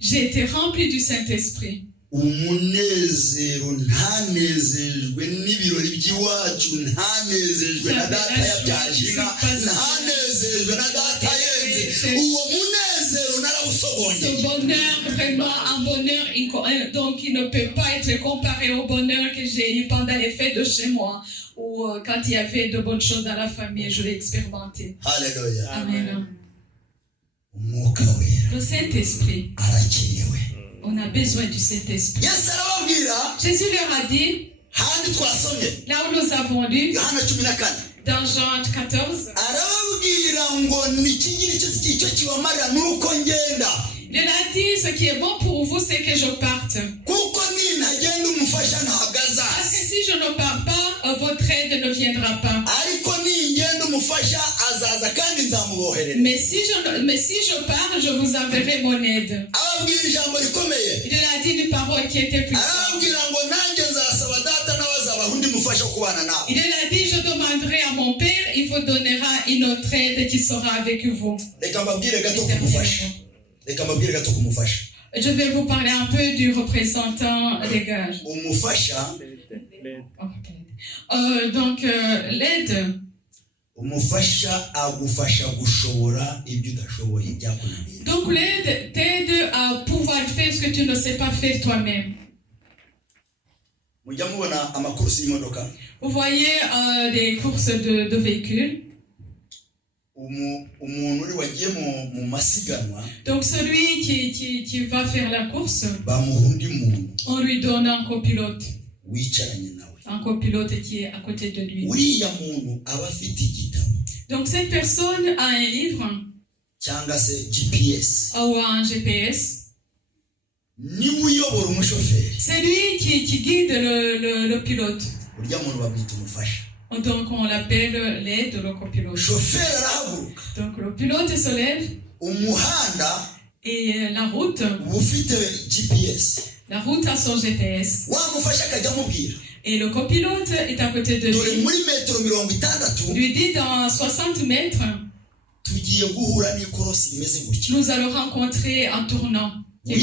J'ai été rempli du Saint-Esprit. Umunezero ntanezejwe n'ibirori by'iwacu, ntanezejwe na data yabyaje inka, ntanezejwe na data yenze. Uwo munezero narawusogongeye. Ce bonheur, vraiment un bonheur donc il ne peut pas être comparé au bonheur que j'ai eu pendant les fêtes de chez moi, ou quand il y avait de bonnes choses dans la famille, je l'ai expérimenté. Alléluia. Amen. Le Saint-Esprit. On a besoin du Saint-Esprit. Jésus leur a dit, là où nous avons lu, dans Jean 14, il a dit, ce qui est bon pour vous, c'est que je parte. Parce que si je ne pars pas, votre aide ne viendra pas. Mais si je pars, je vous enverrai mon aide. Il a dit une parole qui était puissante. kubana nawe. Il a dit, je demanderai à mon Père, il vous donnera une autre aide qui sera avec vous. Reka mbabwire gato kumufasha. Reka mbabwire gato kumufasha. Je vais vous parler un peu du représentant légal. Umufasha. L'aide. Umufasha agufasha gushobora ibyo udashoboye byakunaniye. Donc l'aide t'aide à pouvoir faire ce que tu ne sais pas faire toi-même. Mujya mubona amakursi y'imodoka. Vous voyez des courses de véhicules. Umuntu uri wagiye mu masiganwa. Donc celui qui va faire la course, bamuha undi muntu. On lui donne un copilote. Wicaranye nawe. Un copilote qui est à côté de lui. Uriya muntu aba afite igitabo. Donc cette personne a un livre. Cyangwa se GPS. Ou un GPS. Niwe uyobora umushoferi. C'est lui qui guide le pilote. Uriya muntu babwita umufasha. Donc on l'appelle l'aide, le copilote. Chauffeur arahaguruka. Donc le pilote se lève. Umuhanda. Et la route. Ufite GPS. La route a son GPS. Wamufasha akajya amubwira. Et le copilote est à côté de lui. Lui dit dans 60 mètres. Nous allons rencontrer un tournant. Fais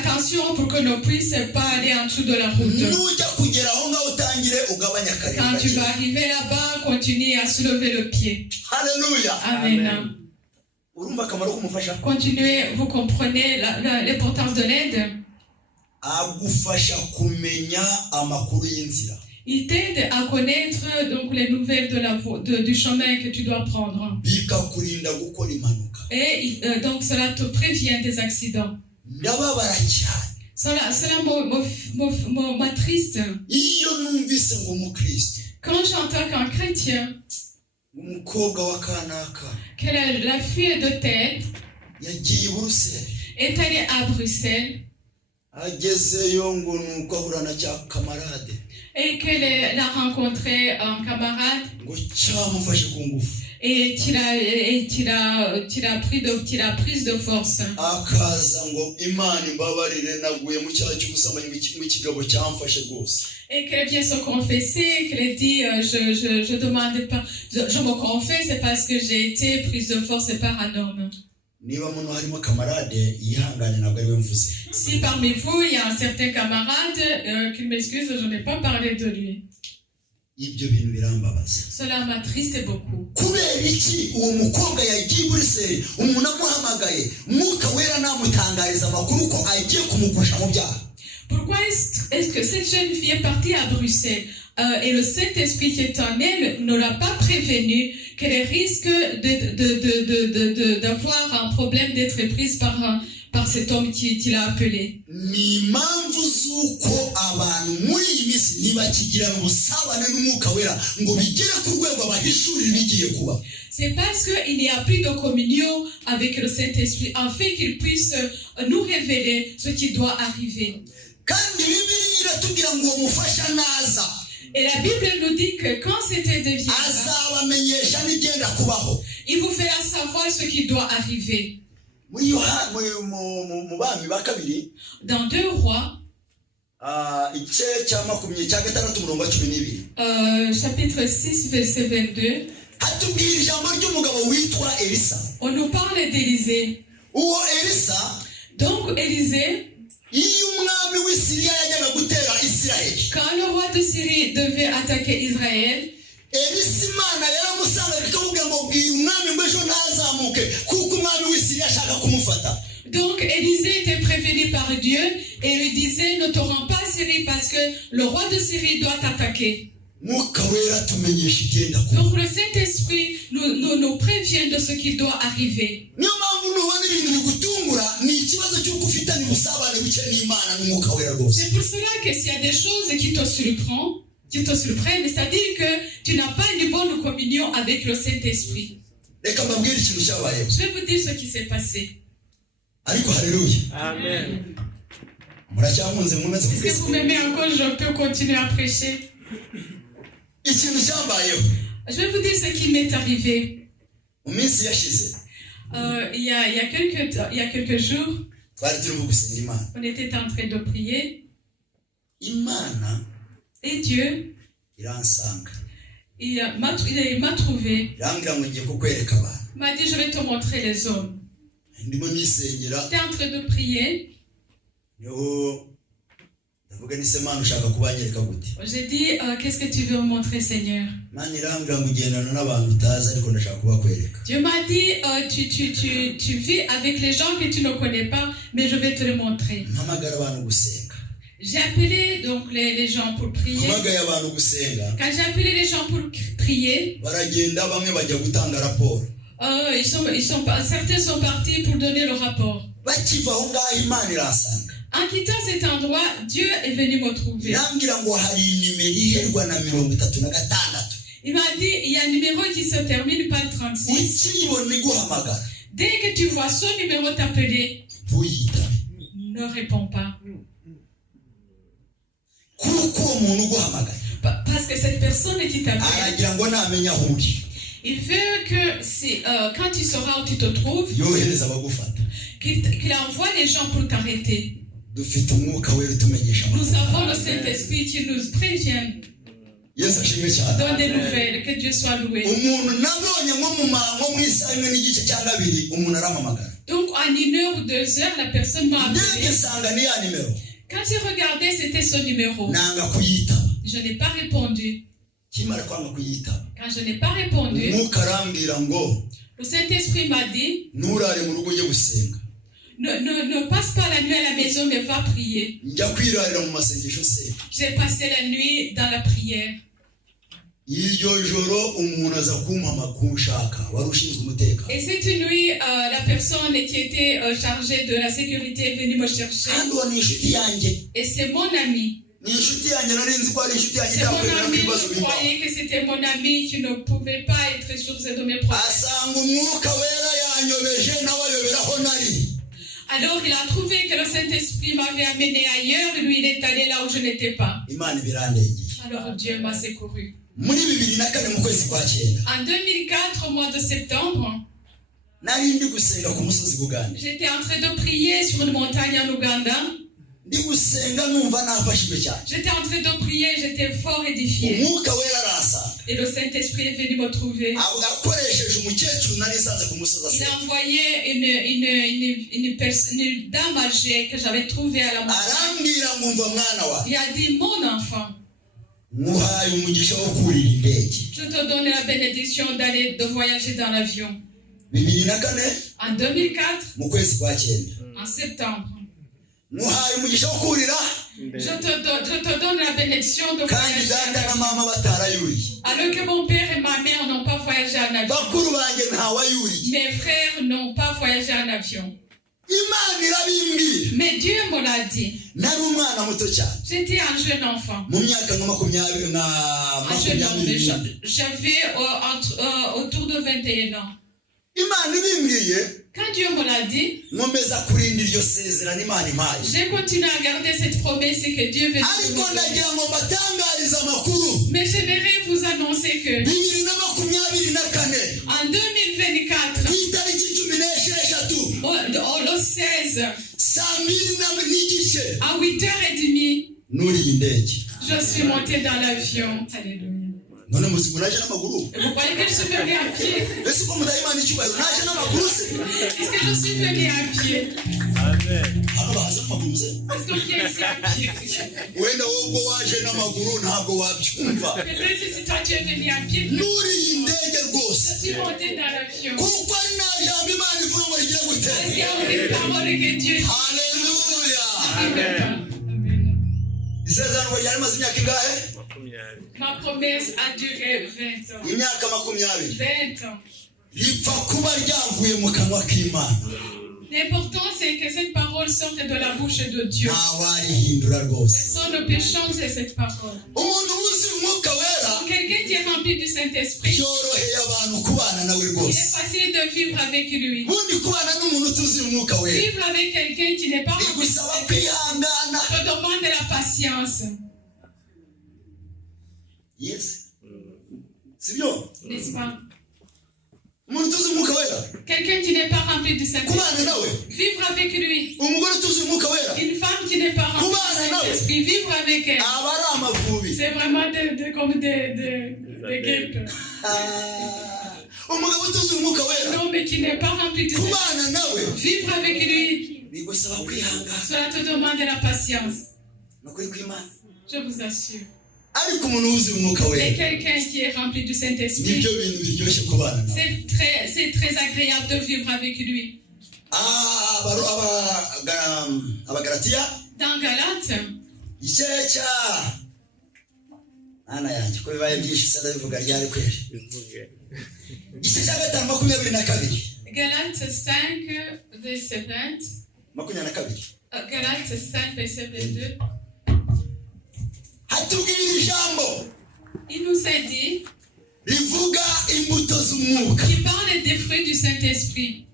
attention pour que nous ne puissions pas aller en dessous de la route. Quand tu vas arriver là-bas, continue à soulever le pied. Alléluia. Amen. Continuez, vous comprenez l'importance de l'aide. Il t'aide à connaître donc les nouvelles du chemin que tu dois prendre. Et donc cela te prévient des accidents. Cela m'attriste. Quand j'entends qu'un chrétien, que la fille de tête est allée à Bruxelles, et qu'elle a rencontré un camarade et tu l'as prise de force. Et qu'elle vient se confesser, qu'elle dit je demande pas, je me confesse, c'est parce que j'ai été prise de force par un homme. Si parmi vous il y a un certain camarade qui m'excuse, je n'ai pas parlé de lui. Cela m'attriste beaucoup. Pourquoi est-ce que cette jeune fille est partie à Bruxelles et le Saint-Esprit qui est en elle ne l'a pas prévenue qu'elle risque d'avoir un problème d'être prise par cet homme qui l'a appelé? C'est parce qu'il n'y a plus de communion avec le Saint-Esprit afin qu'il puisse nous révéler ce qui doit arriver. Et la Bible nous dit que quand c'était devient, il vous fera savoir ce qui doit arriver. Dans 2 Rois, chapitre 6, verset 22, on nous parle d'Élisée. Donc Élisée, quand le roi de Syrie devait attaquer Israël, donc Élisée était prévenu par Dieu et lui disait ne te rends pas à Syrie parce que le roi de Syrie doit t'attaquer. Donc le Saint-Esprit nous prévient de ce qui doit arriver. C'est pour cela que s'il y a des choses qui te surprennent, c'est-à-dire que tu n'as pas une bonne communion avec le Saint-Esprit. Je vais vous dire ce qui s'est passé. Amen. Est-ce que vous m'aimez encore? Je peux continuer à prêcher. Je vais vous dire ce qui m'est arrivé. Il y a quelques jours, on était en train de prier. Et Dieu, iransanga il m'a trouvé. irambwira ngo ngiye kukwereka abantu Il m'a dit, je vais te montrer les hommes. ndimo nisengera J'étais en train de prier. niho ndavuga nise Mana ushaka kubanyereka gute J'ai dit, qu'est-ce que tu veux me montrer, Seigneur? Mana irambwira ngo ugendana n'abantu utazi ariko ndashaka kubakwereka Dieu m'a dit, tu vis avec les gens que tu ne connais pas, mais je vais te le montrer. mpamagara abantu gusenga J'ai appelé donc les gens pour prier. mpamagaye abantu gusenga Quand j'ai appelé les gens pour prier, baragenda bamwe bajya gutanga raporo certains sont partis pour donner le rapport. bakiva aho ngaho Imana iransanga En quittant cet endroit, Dieu est venu me trouver. irambwira ngo hari inimero iherwa na 36 Il m'a dit, il y a un numéro qui se termine par 36. ukiyibona iguhamagara Dès que tu vois son numéro t'appeler, ntuyitabe ne réponds pas. kuko uwo muntu uguhamagara Parce que cette personne qui t'appelle, aragira ngo namenya aho uri il veut que quand tu sauras où tu te trouves, yohereza abagufata qu'il envoie les gens pour t'arrêter. dufite umwuka wera utumenyesha Nous avons le Saint-Esprit qui nous prévient. Yesu ashimwe cyane Donne des nouvelles, que Dieu soit loué. umuntu nabonye nko mu isaha imwe n'igice cya kabiri umuntu aramamagara Donc en 1 heure ou 2 heures, la personne m'a ndege appelé. nsanga ni ya nimero Quand j'ai regardé, c'était son numéro. nanga kuyitaba Je n'ai pas répondu. kimara kwanga kuyitaba Quand je n'ai pas répondu, umwuka arambwira ngo le Saint-Esprit m'a dit, nturare mu rugo ujye gusenga ne passe pas la nuit à la maison, mais va prier. njya kwirarira mu masengesho se J'ai passé la nuit dans la prière. iryo joro umuntu aza kumpama kunshaka wari ushinzwe umutekano Et cette nuit, la personne qui était chargée de la sécurité est venue me chercher. kandi uwo ni inshuti yanjye Et c'est mon ami. ni inshuti yanjye nari nzi ko ari inshuti yanjye C'est mon itakwemera ko ami, ibibazo je bibaho croyais que c'était mon ami qui ne pouvait pas être source de mes problèmes. asanga umwuka wera yanyobeje nawe ayobera aho nari Alors il a trouvé que le Saint-Esprit m'avait amené ailleurs, lui il est allé là où je n'étais pas. imana ibirandengeye Alors Dieu m'a secouru. muri 2004 mu kwezi kwa cyenda En 2004, au mois de septembre, nari ndi gusenga ku musozi Buganda j'étais en train de prier sur une montagne en Ouganda. ndi gusenga numva nafashijwe cyane J'étais en train de prier, j'étais fort édifié. umwuka wera arasanga Et le Saint-Esprit est venu me trouver. akoresheje umukecuru nari nsanze ku musozi Il a asenga envoyé une dame âgée que j'avais trouvée à la montagne. arambwira ngo umva mwana wa Il a dit, mon enfant, muhaye umugisha wo kurira indege je te donne la bénédiction de voyager dans l'avion. 2004 En 2004, mu kwezi kwa cyenda en septembre, muhaye umugisha wo kurira je te donne la bénédiction de kandi voyager en data na avion. mama batarayuriye Alors que mon père et ma mère n'ont pas voyagé en avion. bakuru banjye ntawayuriye Mes frères n'ont pas voyagé en avion. imana irabimbwira Mais Dieu me l'a dit. nari umwana muto cyane J'étais un jeune enfant. mu myaka nka makumyabiri na Un jeune homme, makumyabiri n'umwe. j'avais autour de 21 ans. imana ibimbwiye Quand Dieu me l'a dit, nkomeza kurinda iryo sezerano imana impaye j'ai continué à garder cette promesse que Dieu veut ariko nous donner. ndagira ngo mbatangarize amakuru Mais j'aimerais vous annoncer que 2024 en 2024, ku itariki 16 le 16, saa 2 n'igice à 8h30, nuriye indege je suis montée dans l'avion. Alléluia. none muzima naje n'amaguru Et vous croyez que je suis venue à pied? ese ko mudaha imana icyubahiro naje n'amaguru se Est-ce que je suis venue à pied? hano bahaza n'amaguru se Est-ce qu'on vient ici à pied? wenda wowe ubwo waje n'amaguru ntabwo wabyumva Peut-être si toi tu es venu à pied, nuriye indege rwose je suis montée dans l'avion. kuko ari nta jambo imana ivuga ngo rigiye gute Parce qu'il y a une parole que Dieu dit. haleluya Amen. isezerano ryari maze imyaka ingahe Ma promesse a duré 20 ans. imyaka 20 20 ans. ripfa kuba ryavuye mu kanwa k'imana L'important, c'est que cette parole sorte de la bouche de Dieu. ntawarihindura rwose Personne ne peut changer cette parole. umuntu wuzuye umwuka wera Quelqu'un qui est rempli du Saint-Esprit, byoroheye abantu kubana nawe il rwose est facile de vivre avec lui. ubundi kubana n'umuntu utuzuye umwuka wera Vivre avec quelqu'un qui n'est pas rempli du bigusaba Saint-Esprit kwihangana te demande de la patience. yes sibyo N'est-ce pas? umuntu utuzuye umwuka wera Quelqu'un qui n'est pas rempli du kubana Saint-Esprit, nawe vivre avec lui. umugore utuzuye umwuka wera Une femme qui n'est pas remplie du Kubana nawe. Saint-Esprit, vivre avec elle. aba ari amavubi C'est vraiment comme des grippes. umugabo utuzuye umwuka wera Un homme qui n'est pas rempli du Saint-Esprit. kubana nawe Vivre avec lui, bigusaba kwihangana cela te demande de la patience. ni ukuri kw'Imana Je vous assure. ariko umuntu wuzuye umwuka Et wera quelqu'un qui est rempli du Saint-Esprit, nibyo bintu biryoshye kubana nawe c'est très agréable de vivre avec lui. abagalatiya Dans Galates, igice cya ana yanjye ko bibaye byinshi sada bivuga ryari kweri igice cya 5:22 Galates 5, verset 20. 22 Galates 5, verset 22. hatubwira ijambo Il nous a dit, rivuga imbuto z'umwuka qui parle des fruits du Saint-Esprit.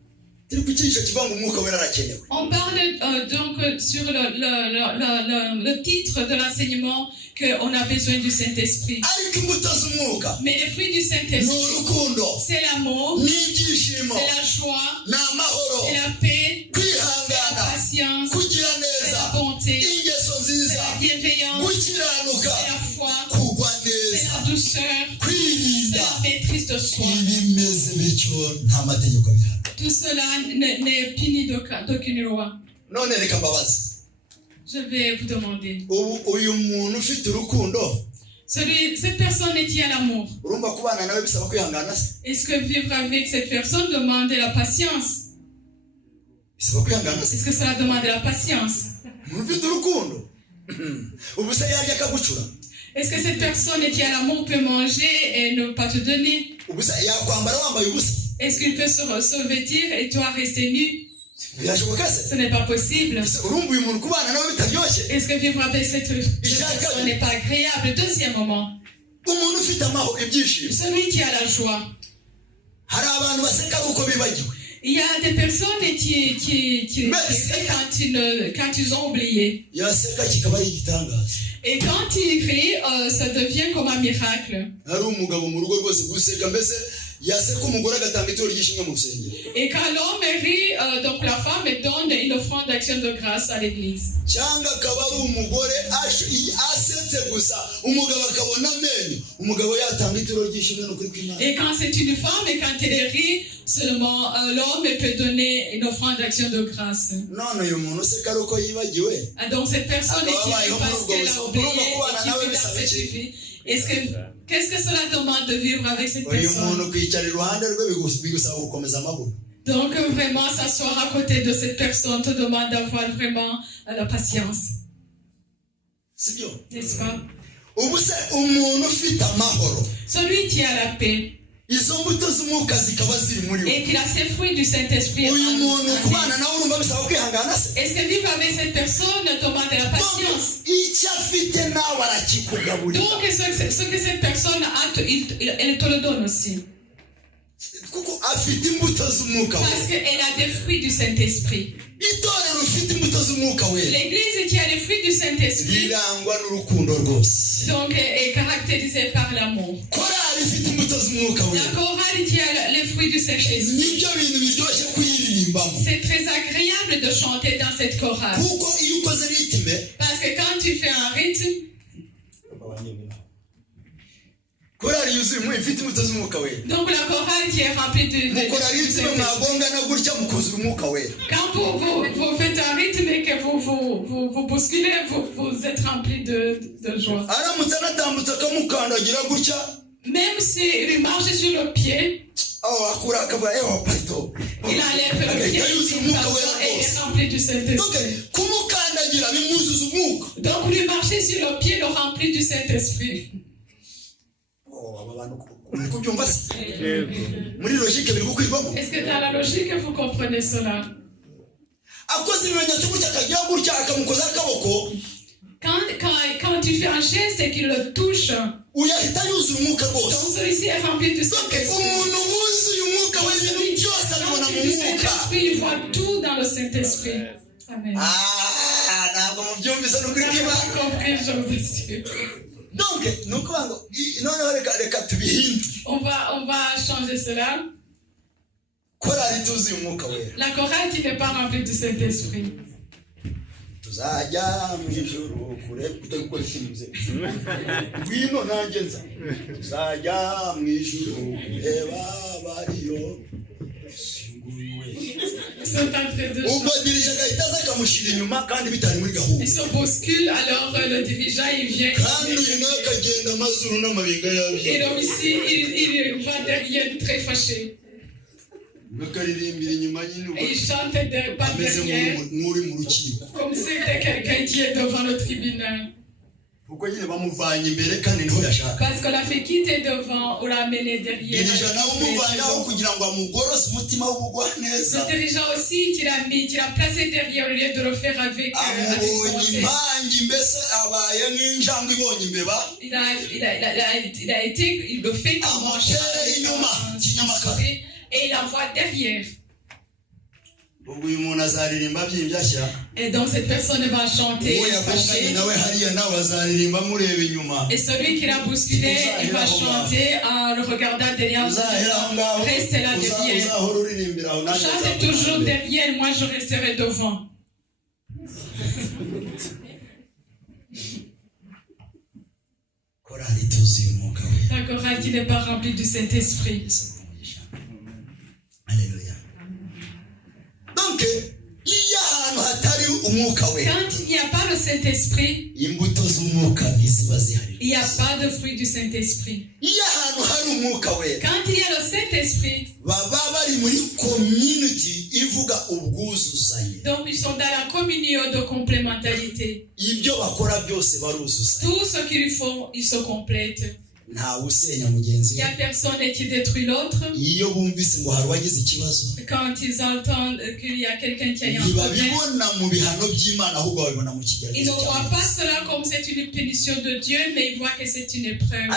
turi ku cyigisho kivuga ngo umwuka wera arakenewe On parle donc sur le titre de l'enseignement qu'on a besoin du Saint-Esprit. ariko imbuto z'umwuka Mais les fruits du ni Saint-Esprit, urukundo c'est l'amour, n'ibyishimo c'est la joie, ni amahoro c'est la paix, c'est la kwihangana patience, kugira c'est neza la bonté, ingeso c'est nziza la bienveillance, gukiranuka c'est la foi, kugwa c'est neza la douceur, c'est kwirinda la maîtrise de soi. ibimeze bityo nta mategeko bihana Tout cela n'est puni d'aucune loi. none reka mbabaze Je vais vous demander, ubu uyu muntu ufite urukundo cette personne qui a l'amour, urumva kubana nawe bisaba kwihangana se est-ce que vivre avec cette personne demande de la patience? bisaba kwihangana se Est-ce que cela demande de la patience? umuntu ufite urukundo ubu se yarya akagucura Est-ce que cette personne qui a l'amour peut manger et ne pas te donner? ubu se yakwambara wambaye ubusa Est-ce qu'il peut se vêtir et toi rester nu? birashoboka se Ce n'est pas possible. urumva uyu muntu kubana nawe bitaryoshye Est-ce que vivre avec cette personne n'est pas agréable? Deuxième moment, umuntu ufite amahoro ibyishimo celui qui a la joie. hari abantu baseka ari uko bibagiwe Il y a des personnes qui quand ils ont oublié. yaseka kikaba ari igitangaza Et quand ils rient, ça devient comme un miracle. hari umugabo mu rugo rwose guseka mbese yaseka umugore agatanga ituro ry'ishimwe mu rusengero Et quand l'homme rit, donc la femme donne une offrande d'action de grâce à l'église. cyangwa akaba ari umugore asetse gusa umugabo akabona amenyo umugabo yatanga ituro ry'ishimwe no kuri kw'Imana Et quand c'est une femme et quand elle rit, seulement l'homme peut donner une offrande d'action de grâce. none uyu muntu useka ari uko yibagiwe Donc cette personne qui rit parce qu'elle a oublié et qui vit dans cette vie, qu'est-ce que cela demande de vivre avec cette uyu muntu personne? kwicara iruhande rwe bigusaba gukomeza amaguru Donc vraiment s'asseoir à côté de cette personne te demande d'avoir vraiment la patience. sibyo N'est-ce pas? ubu se umuntu ufite amahoro Celui qui a la paix izo mbuto z'umwuka zikaba ziri muri we et qui a ses fruits du Saint-Esprit. uyu muntu en lui. kubana nawe urumva bisaba kwihangana se Est-ce que vivre avec cette personne demande de la patience? icyo afite nawe arakikugaburira Donc ce que cette personne a, elle te le donne aussi. kuko afite imbuto z'umwuka we Parce qu'elle a des fruits du Saint-Esprit. itorero rifite imbuto z'umwuka we L'église qui a les fruits du Saint-Esprit, rirangwa n'urukundo rwose donc est caractérisée par l'amour. korali ifite imbuto z'umwuka we La chorale qui a les fruits du Saint-Esprit. nibyo bintu biryoshye kuyiririmbamo C'est très agréable de chanter dans cette chorale. kuko iyo ukoze ritime Parce que quand tu fais un rythme, korali yuzuye ifite imbuto z'umwuka we donc la chorale qui est remplie de mukora ritime Saint-Esprit. mwagongana gutya mukuzura umwuka we Quand vous faites un rythme et que vous bousculez, vous êtes rempli de joie. aramutse anatambutse akamukandagira gutya Même s'il marche sur le pied, akura akavuga parito il enlève le pied et est rempli du Saint-Esprit. kumukandagira bimwuzuza umwuka Donc lui marcher sur le pied le remplit du Saint-Esprit. aba bantu muri kubyumva se muri logique biri gukwirwamo Est-ce que dans la logique vous comprenez cela? akoze ibimenyetso gutya akagira gutya akamukoza akaboko Quand tu fais un geste et qu'il le touche, uyahita yuzura umwuka rwose donc celui-ci est rempli du Saint-Esprit. umuntu wuzuye umwuka we ibintu byose abibona mu Du mwuka Saint-Esprit, il voit tout dans le Saint-Esprit. Amen. ntabwo mubyumvise ni ukuri Vous kw'Imana avez compris, je vous assure. donc ni ukuvuga ngo noneho reka tubihindure On va changer cela. korali ituzuye umwuka wera La chorale qui n'est pas remplie du Saint-Esprit. tuzajya mu ijuru kure kutari gukora ikimuze ngwino nanjye nza tuzajya mu ijuru kureba bariyo ubwo dirija agahita aza akamushyira inyuma kandi bitari muri gahunda. Ils se bousculent, alors le dirigeant il vient. kandi uyu nawe akagenda amazuru n'amabinga yabyo. Et donc ici il va derrière très fâché. bakaririmbira inyuma nyine Et il chante par derrière. nk'uri mu rukiko. Comme si c'était quelqu'un qui est devant le tribunal. kuko nyine bamuvanye imbere kandi niho yashaka. Parce qu'on l'a fait quitter devant, on l'a amené derrière. dirija nawe umuvanyaho kugira ngo amugorose umutima w'ubugwaneza. Le dirigeant aussi qu'il a placé derrière au lieu de le faire avec amubonye impangi mbese abaye nk'injangwe ibonye imbeba. il a été, il le fait comme un chat. Et il l'envoie derrière. ubwo uyu muntu azaririmba abyimbye ashya. Et donc cette personne va chanter. uwo yafashanye nawe hariya nawe azaririmba amureba inyuma. Et celui qui l'a bousculé, il va chanter en le regardant derrière. Reste là derrière. Chante toujours derrière, moi je resterai devant. La chorale qui n'est pas remplie du Saint-Esprit. Alléluia. Donc, quand il n'y a pas le Saint-Esprit, il n'y a pas de fruit du Saint-Esprit. Quand il y a le Saint-Esprit, donc ils sont dans la communion de complémentarité. Tout ce qu'ils font, ils se complètent. Il n'y a personne qui détruit l'autre. Quand ils entendent qu'il y a quelqu'un qui a un problème, ils ne voient pas cela comme c'est une punition de Dieu, mais ils voient que c'est une épreuve.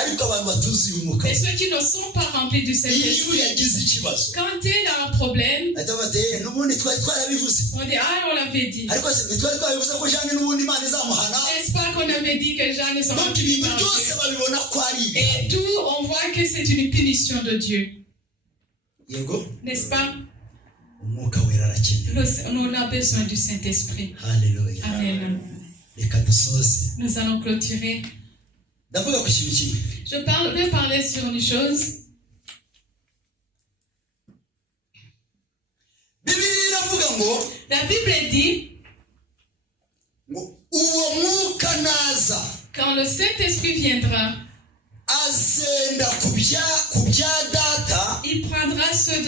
Mais ceux qui ne sont pas remplis du Saint-Esprit, quand il a un problème, on dit, ah, on l'avait dit. N'est-ce pas qu'on avait dit que Jean ne sera plus mangé? Et tout, on voit que c'est une punition de Dieu. N'est-ce pas? On a besoin du Saint-Esprit. Alléluia. Amen. Nous allons clôturer. Je vais parler sur une chose. La Bible dit, quand le Saint-Esprit viendra, il prendra ceux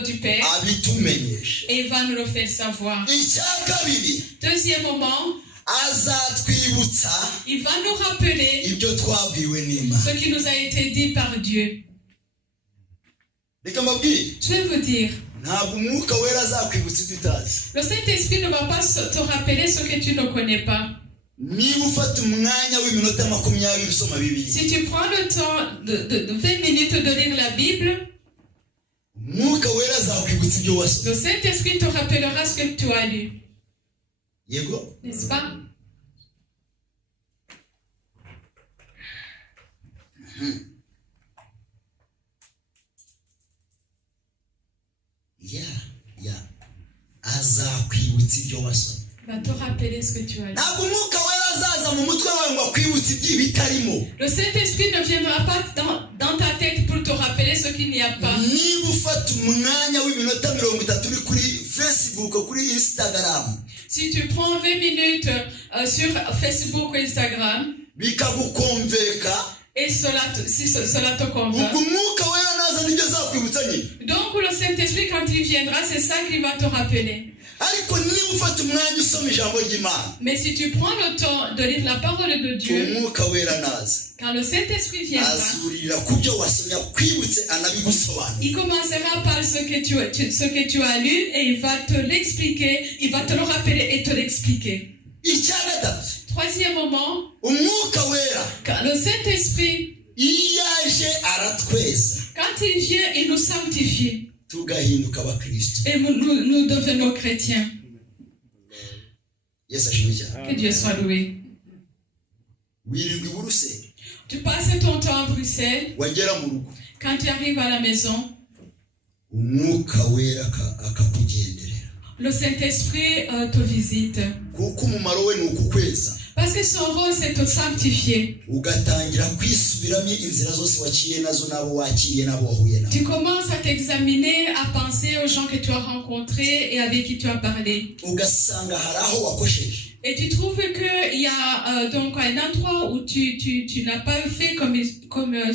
du Père et il va nous le faire savoir. Deuxième moment, il va nous rappeler ce qui nous a été dit par Dieu. Je vais vous dire, le Saint-Esprit ne va pas te rappeler ce que tu ne connais pas. Si tu prends le temps de 20 minutes de lire la Bible, le Saint-Esprit te rappellera ce que tu as lu. N'est-ce pas? Il va te rappeler ce que tu as lu. Le Saint-Esprit ne viendra pas dans ta tête pour te rappeler ce qu'il n'y a pas. Si tu prends 20 minutes sur Facebook ou Instagram, et cela te convainc. Donc le Saint-Esprit, quand il viendra, c'est ça qu'il va te rappeler. Mais si tu prends le temps de lire la parole de Dieu, quand le Saint-Esprit viendra, il commencera par ce que tu as lu et il va te l'expliquer, il va te le rappeler et te l'expliquer. Troisième moment, quand le Saint-Esprit, quand il vient, il nous sanctifie. Et nous devenons chrétiens. Que Dieu soit loué. Tu passes ton temps à Bruxelles. Quand tu arrives à la maison, le Saint-Esprit te visite. umumaro we ni ukukweza Parce que son rôle, c'est de sanctifier. ugatangira kwisubiramo inzira zose waciye nazo n'abo wakiriye n'abo wahuye nabo. Tu commences à t'examiner, à penser aux gens que tu as rencontrés et avec qui tu as parlé. ugasanga hari aho wakosheje. Et tu trouves qu'il y a donc un endroit où tu n'as pas fait comme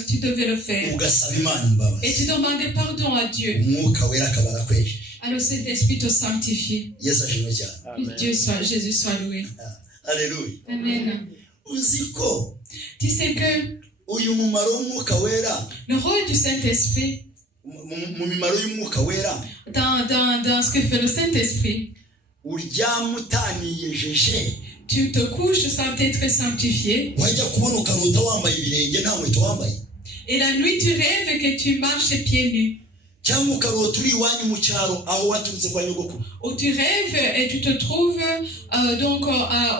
tu devais le faire. ugasaba Imana imbabazi. Et tu demandes pardon à Dieu. umwuka wera akaba arakwejeje. Alors cet esprit te sanctifie. Yesu ashimwe cyane. Jésus soit loué. Haleluya. Amen. uzi ko Tu sais que uyu mumaro w'umwuka wera le rôle du Saint-Esprit, mu mimaro y'umwuka wera dans ce que fait le Saint-Esprit, uryama utaniyejeje, tu te couches sans être sanctifié. wajya kubona ukarota wambaye ibirenge nta nkweto wambaye, Et la nuit, tu rêves que tu marches pieds nus. cyangwa ukarota uri iwanyu mu cyaro aho waturutse kwa nyogokuru. Ou tu rêves et tu te trouves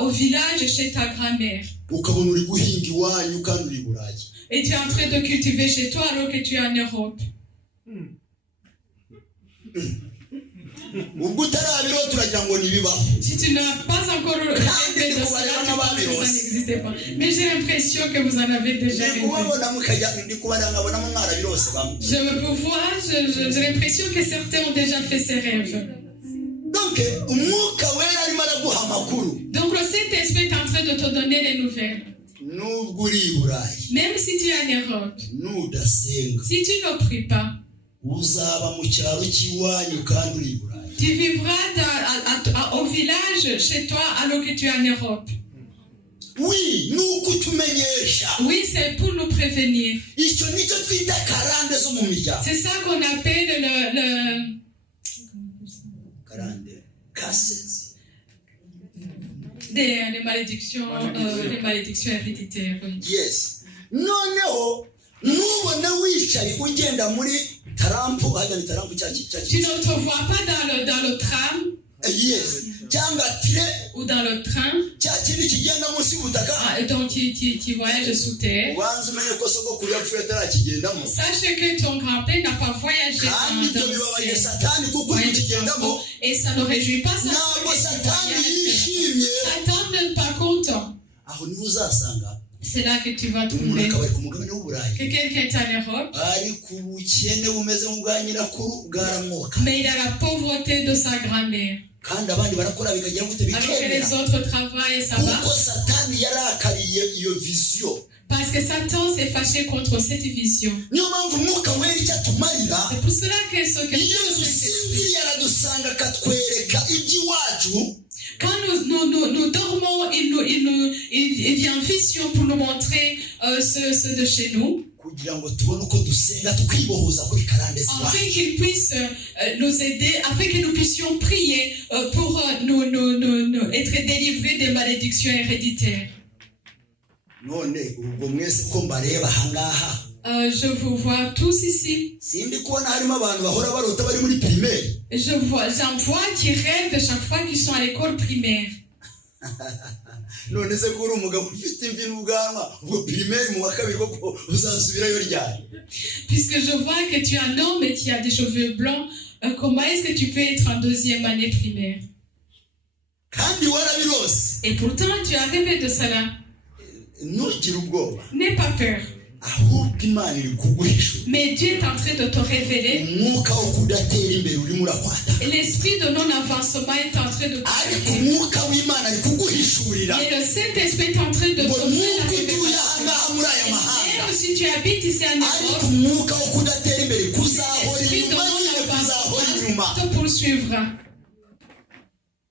au village chez ta grand-mère. ukabona uri guhinga iwanyu kandi uri i Burayi. Et tu es en train de cultiver chez toi alors que tu es en Europe. ubwo utarabirota uragira ngo ntibibaho. Si tu n'as pas encore rêvé de cela, tu penses que ça n'existait pas. Mais j'ai l'impression que vous en avez déjà ndi rêvé. kubabona mukajya ndi kubara nkabonamo mwarabirose bamwe. Je vous vois, j'ai l'impression que certains ont déjà fait ces rêves. donc umwuka wera arimo araguha amakuru. Donc le Saint-Esprit est en train de te donner les nouvelles. nubwo uri i Burayi, Même si tu es en Europe, nudasenga si tu ne pries pas, uzaba mu cyaro cy'iwanyu kandi uri i Burayi. tu vivras au village chez toi alors que tu es en Europe. oui, nuko utumenyesha. Oui, c'est pour nous prévenir. icyo nicyo twita karande zo mu miryango. C'est ça qu'on appelle karande cases. les malédictions héréditaires. Oui. yes. noneho nubone wicaye ugenda muri tarampo, hajya ni tarampo Tu ne te vois pas dans le tram yes. cyangwa tire ou dans le train, cya kindi kigenda munsi y'ubutaka. donc tu voyages sous terre. ubanza umenye ko sogokuru yapfuye atarakigendamo. Sache que ton grand-père n'a pas voyagé kandi ibyo dans bibabaye le satani kuko uri kukigendamo. et ça ne réjouit pas ça. ntabwo satani yishimye. Satan n'est pas content. aho niho uzasanga C'est là que tu vas umuntu trouver akaba ari ku mugabane w'uburayi, que quelqu'un est en Europe, ari ku bukene bumeze nk'ubwa nyirakuru bwaramwoka, mais il a la pauvreté de sa grand-mère. kandi abandi barakora bikagera gute Alors que les bikemera. autres travaillent et ça kuko va. satani yarakariye iyo viziyo. Parce que Satan s'est fâché contre cette vision. niyo mpamvu umwuka wera icyo atumarira, C'est pour cela que ce que iyo dusinziriye aradusanga akatwereka iby'iwacu. quand nous dormons, il vient en vision pour nous montrer ce de chez nous, kugira ngo tubone uko dusenga twibohoza kuri karande afin z'iwacu. qu'il puisse nous aider, afin que nous puissions prier pour nous être délivrés des malédictions héréditaires. none ubwo mwese ko mbareba ahangaha, Je vous vois tous ici. sindi kubona harimo abantu bahora barota bari muri primaire. J'en vois qui rêvent chaque fois qu'ils sont à l'école primaire. none se ko uri umugabo ufite imvi n'ubwanwa, ubwo primaire mu wa kabiri koko uzasubirayo ryari? Puisque je vois que tu es un homme et qui a des cheveux blancs, comment est-ce que tu peux être en deuxième année primaire? kandi warabirose. Et pourtant, tu as rêvé de cela. ntugire ubwoba, N'aie pas peur. ahubwo Imana iri kuguhishura. Mais Dieu est en train de te révéler. umwuka wo kudatera imbere urimo urakwata, Et l'esprit de non-avancement est en train de te ariko révéler. umwuka w'Imana ari kuguhishurira Et le Saint-Esprit est en train de te ngo donner nuko la utuye révélation. ahangaha muri aya mahanga, Même si tu habites ici en ariko Europe, umwuka wo kudatera imbere kuzahora l'esprit de inyuma nyine kuzahora inyuma. non-avancement te poursuivra.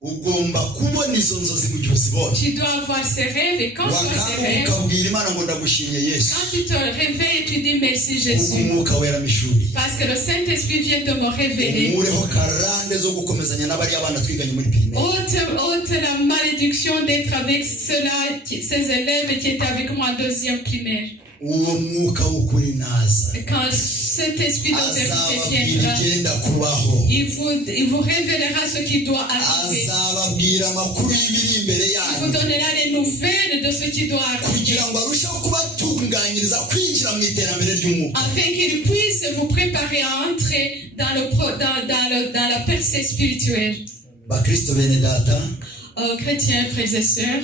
ugomba kubona izo nzozi mu gihe uzibonye, Tu dois avoir ces rêves et quand tu as ces wakanga rêves, ukabwira Imana ngo ndagushimye Yesu, quand tu te réveilles, tu dis merci ubwo Jésus. umwuka wera mishuri Parce que le Saint-Esprit vient de me révéler. umureho karande zo gukomezanya n'abariya bana twiganye muri primaire. Ôte la malédiction d'être avec ces élèves qui étaient avec moi en deuxième primaire. uwo mwuka w'ukuri naza Quand cet esprit de vérité azababwira viendra, igenda kubaho, il vous révélera ce qui doit arriver. azababwira amakuru y'ibiri imbere Il vous yanyu donnera les nouvelles de ce qui doit arriver. kugira ngo arusheho kubatunganyiriza kwinjira mu iterambere ry'umwuka. Afin qu'il puisse vous préparer à entrer dans la percée spirituelle. bakristo bene data, chrétiens, frères et sœurs,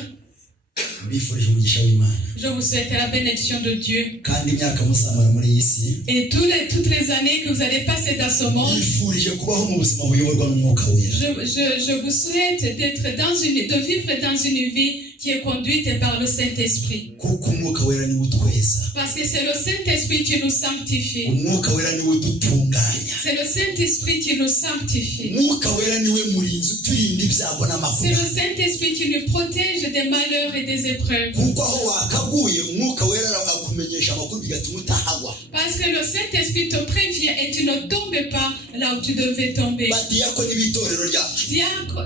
mbifurije umugisha w'Imana je vous souhaite la bénédiction de Dieu. kandi imyaka muzamara muri iyi si Et toutes les années que vous allez passer dans ce monde, mbifurije kubaho mu buzima buyoborwa n'umwuka wera. je vous souhaite de vivre dans une vie qui est conduite par le Saint-Esprit. kuko umwuka wera niwe utweza, Parce que c'est le Saint-Esprit qui nous sanctifie. umwuka wera niwe udutunganya, C'est le Saint-Esprit qui nous sanctifie. umwuka wera niwe murinzi uturinda ibyago C'est n'amakuba. le Saint-Esprit qui nous protège des malheurs et des épreuves. kuko aho wakaguye umwuka wera akumenyesha amakuru bigatuma utahagwa. Parce que le Saint-Esprit te prévient et tu ne tombes pas là où tu devais tomber. badiyakoni b'itorero ryacu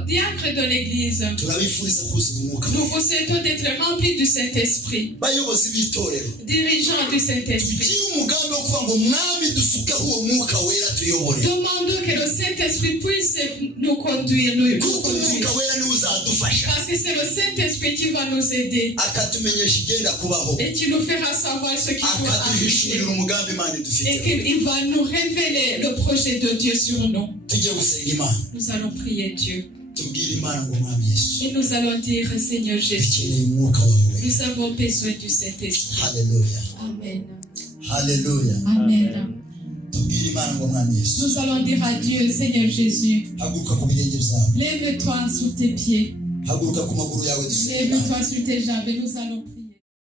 Diacre de l'Église, turabifuriza kuzuza umwuka nous wera. vous souhaitons d'être remplis du Saint-Esprit. bayobozi b'itorero Dirigeants du Saint-Esprit, tugire umugambi wo kuvuga ngo mwami dusukeho uwo mwuka wera tuyobore, demandons que le Saint-Esprit puisse nous conduire, nous kuko conduire. umwuka wera niwe uzadufasha Parce que c'est le Saint-Esprit qui va nous aider akatumenyesha igenda kubaho, et qui nous fera savoir ce qui doit arriver. akaduhishurira umugambi Imana Et idufiteho. qu'il va nous révéler le projet de Dieu sur nous. tujye gusenga Imana, Nous allons prier Dieu. tubwire Imana ngo mwami Yesu Et nous allons dire, Seigneur Jésus, dukeneye umwuka wawe wera. nous avons besoin du Saint-Esprit. haleluya Amen. haleluya. Amen. tubwire Imana ngo mwami Yesu Nous allons dire à Dieu, Seigneur Jésus, haguruka ku birenge byawe, lève-toi sur tes pieds, haguruka ku maguru yawe dusenge Imana. lève-toi sur tes jambes et nous allons prier.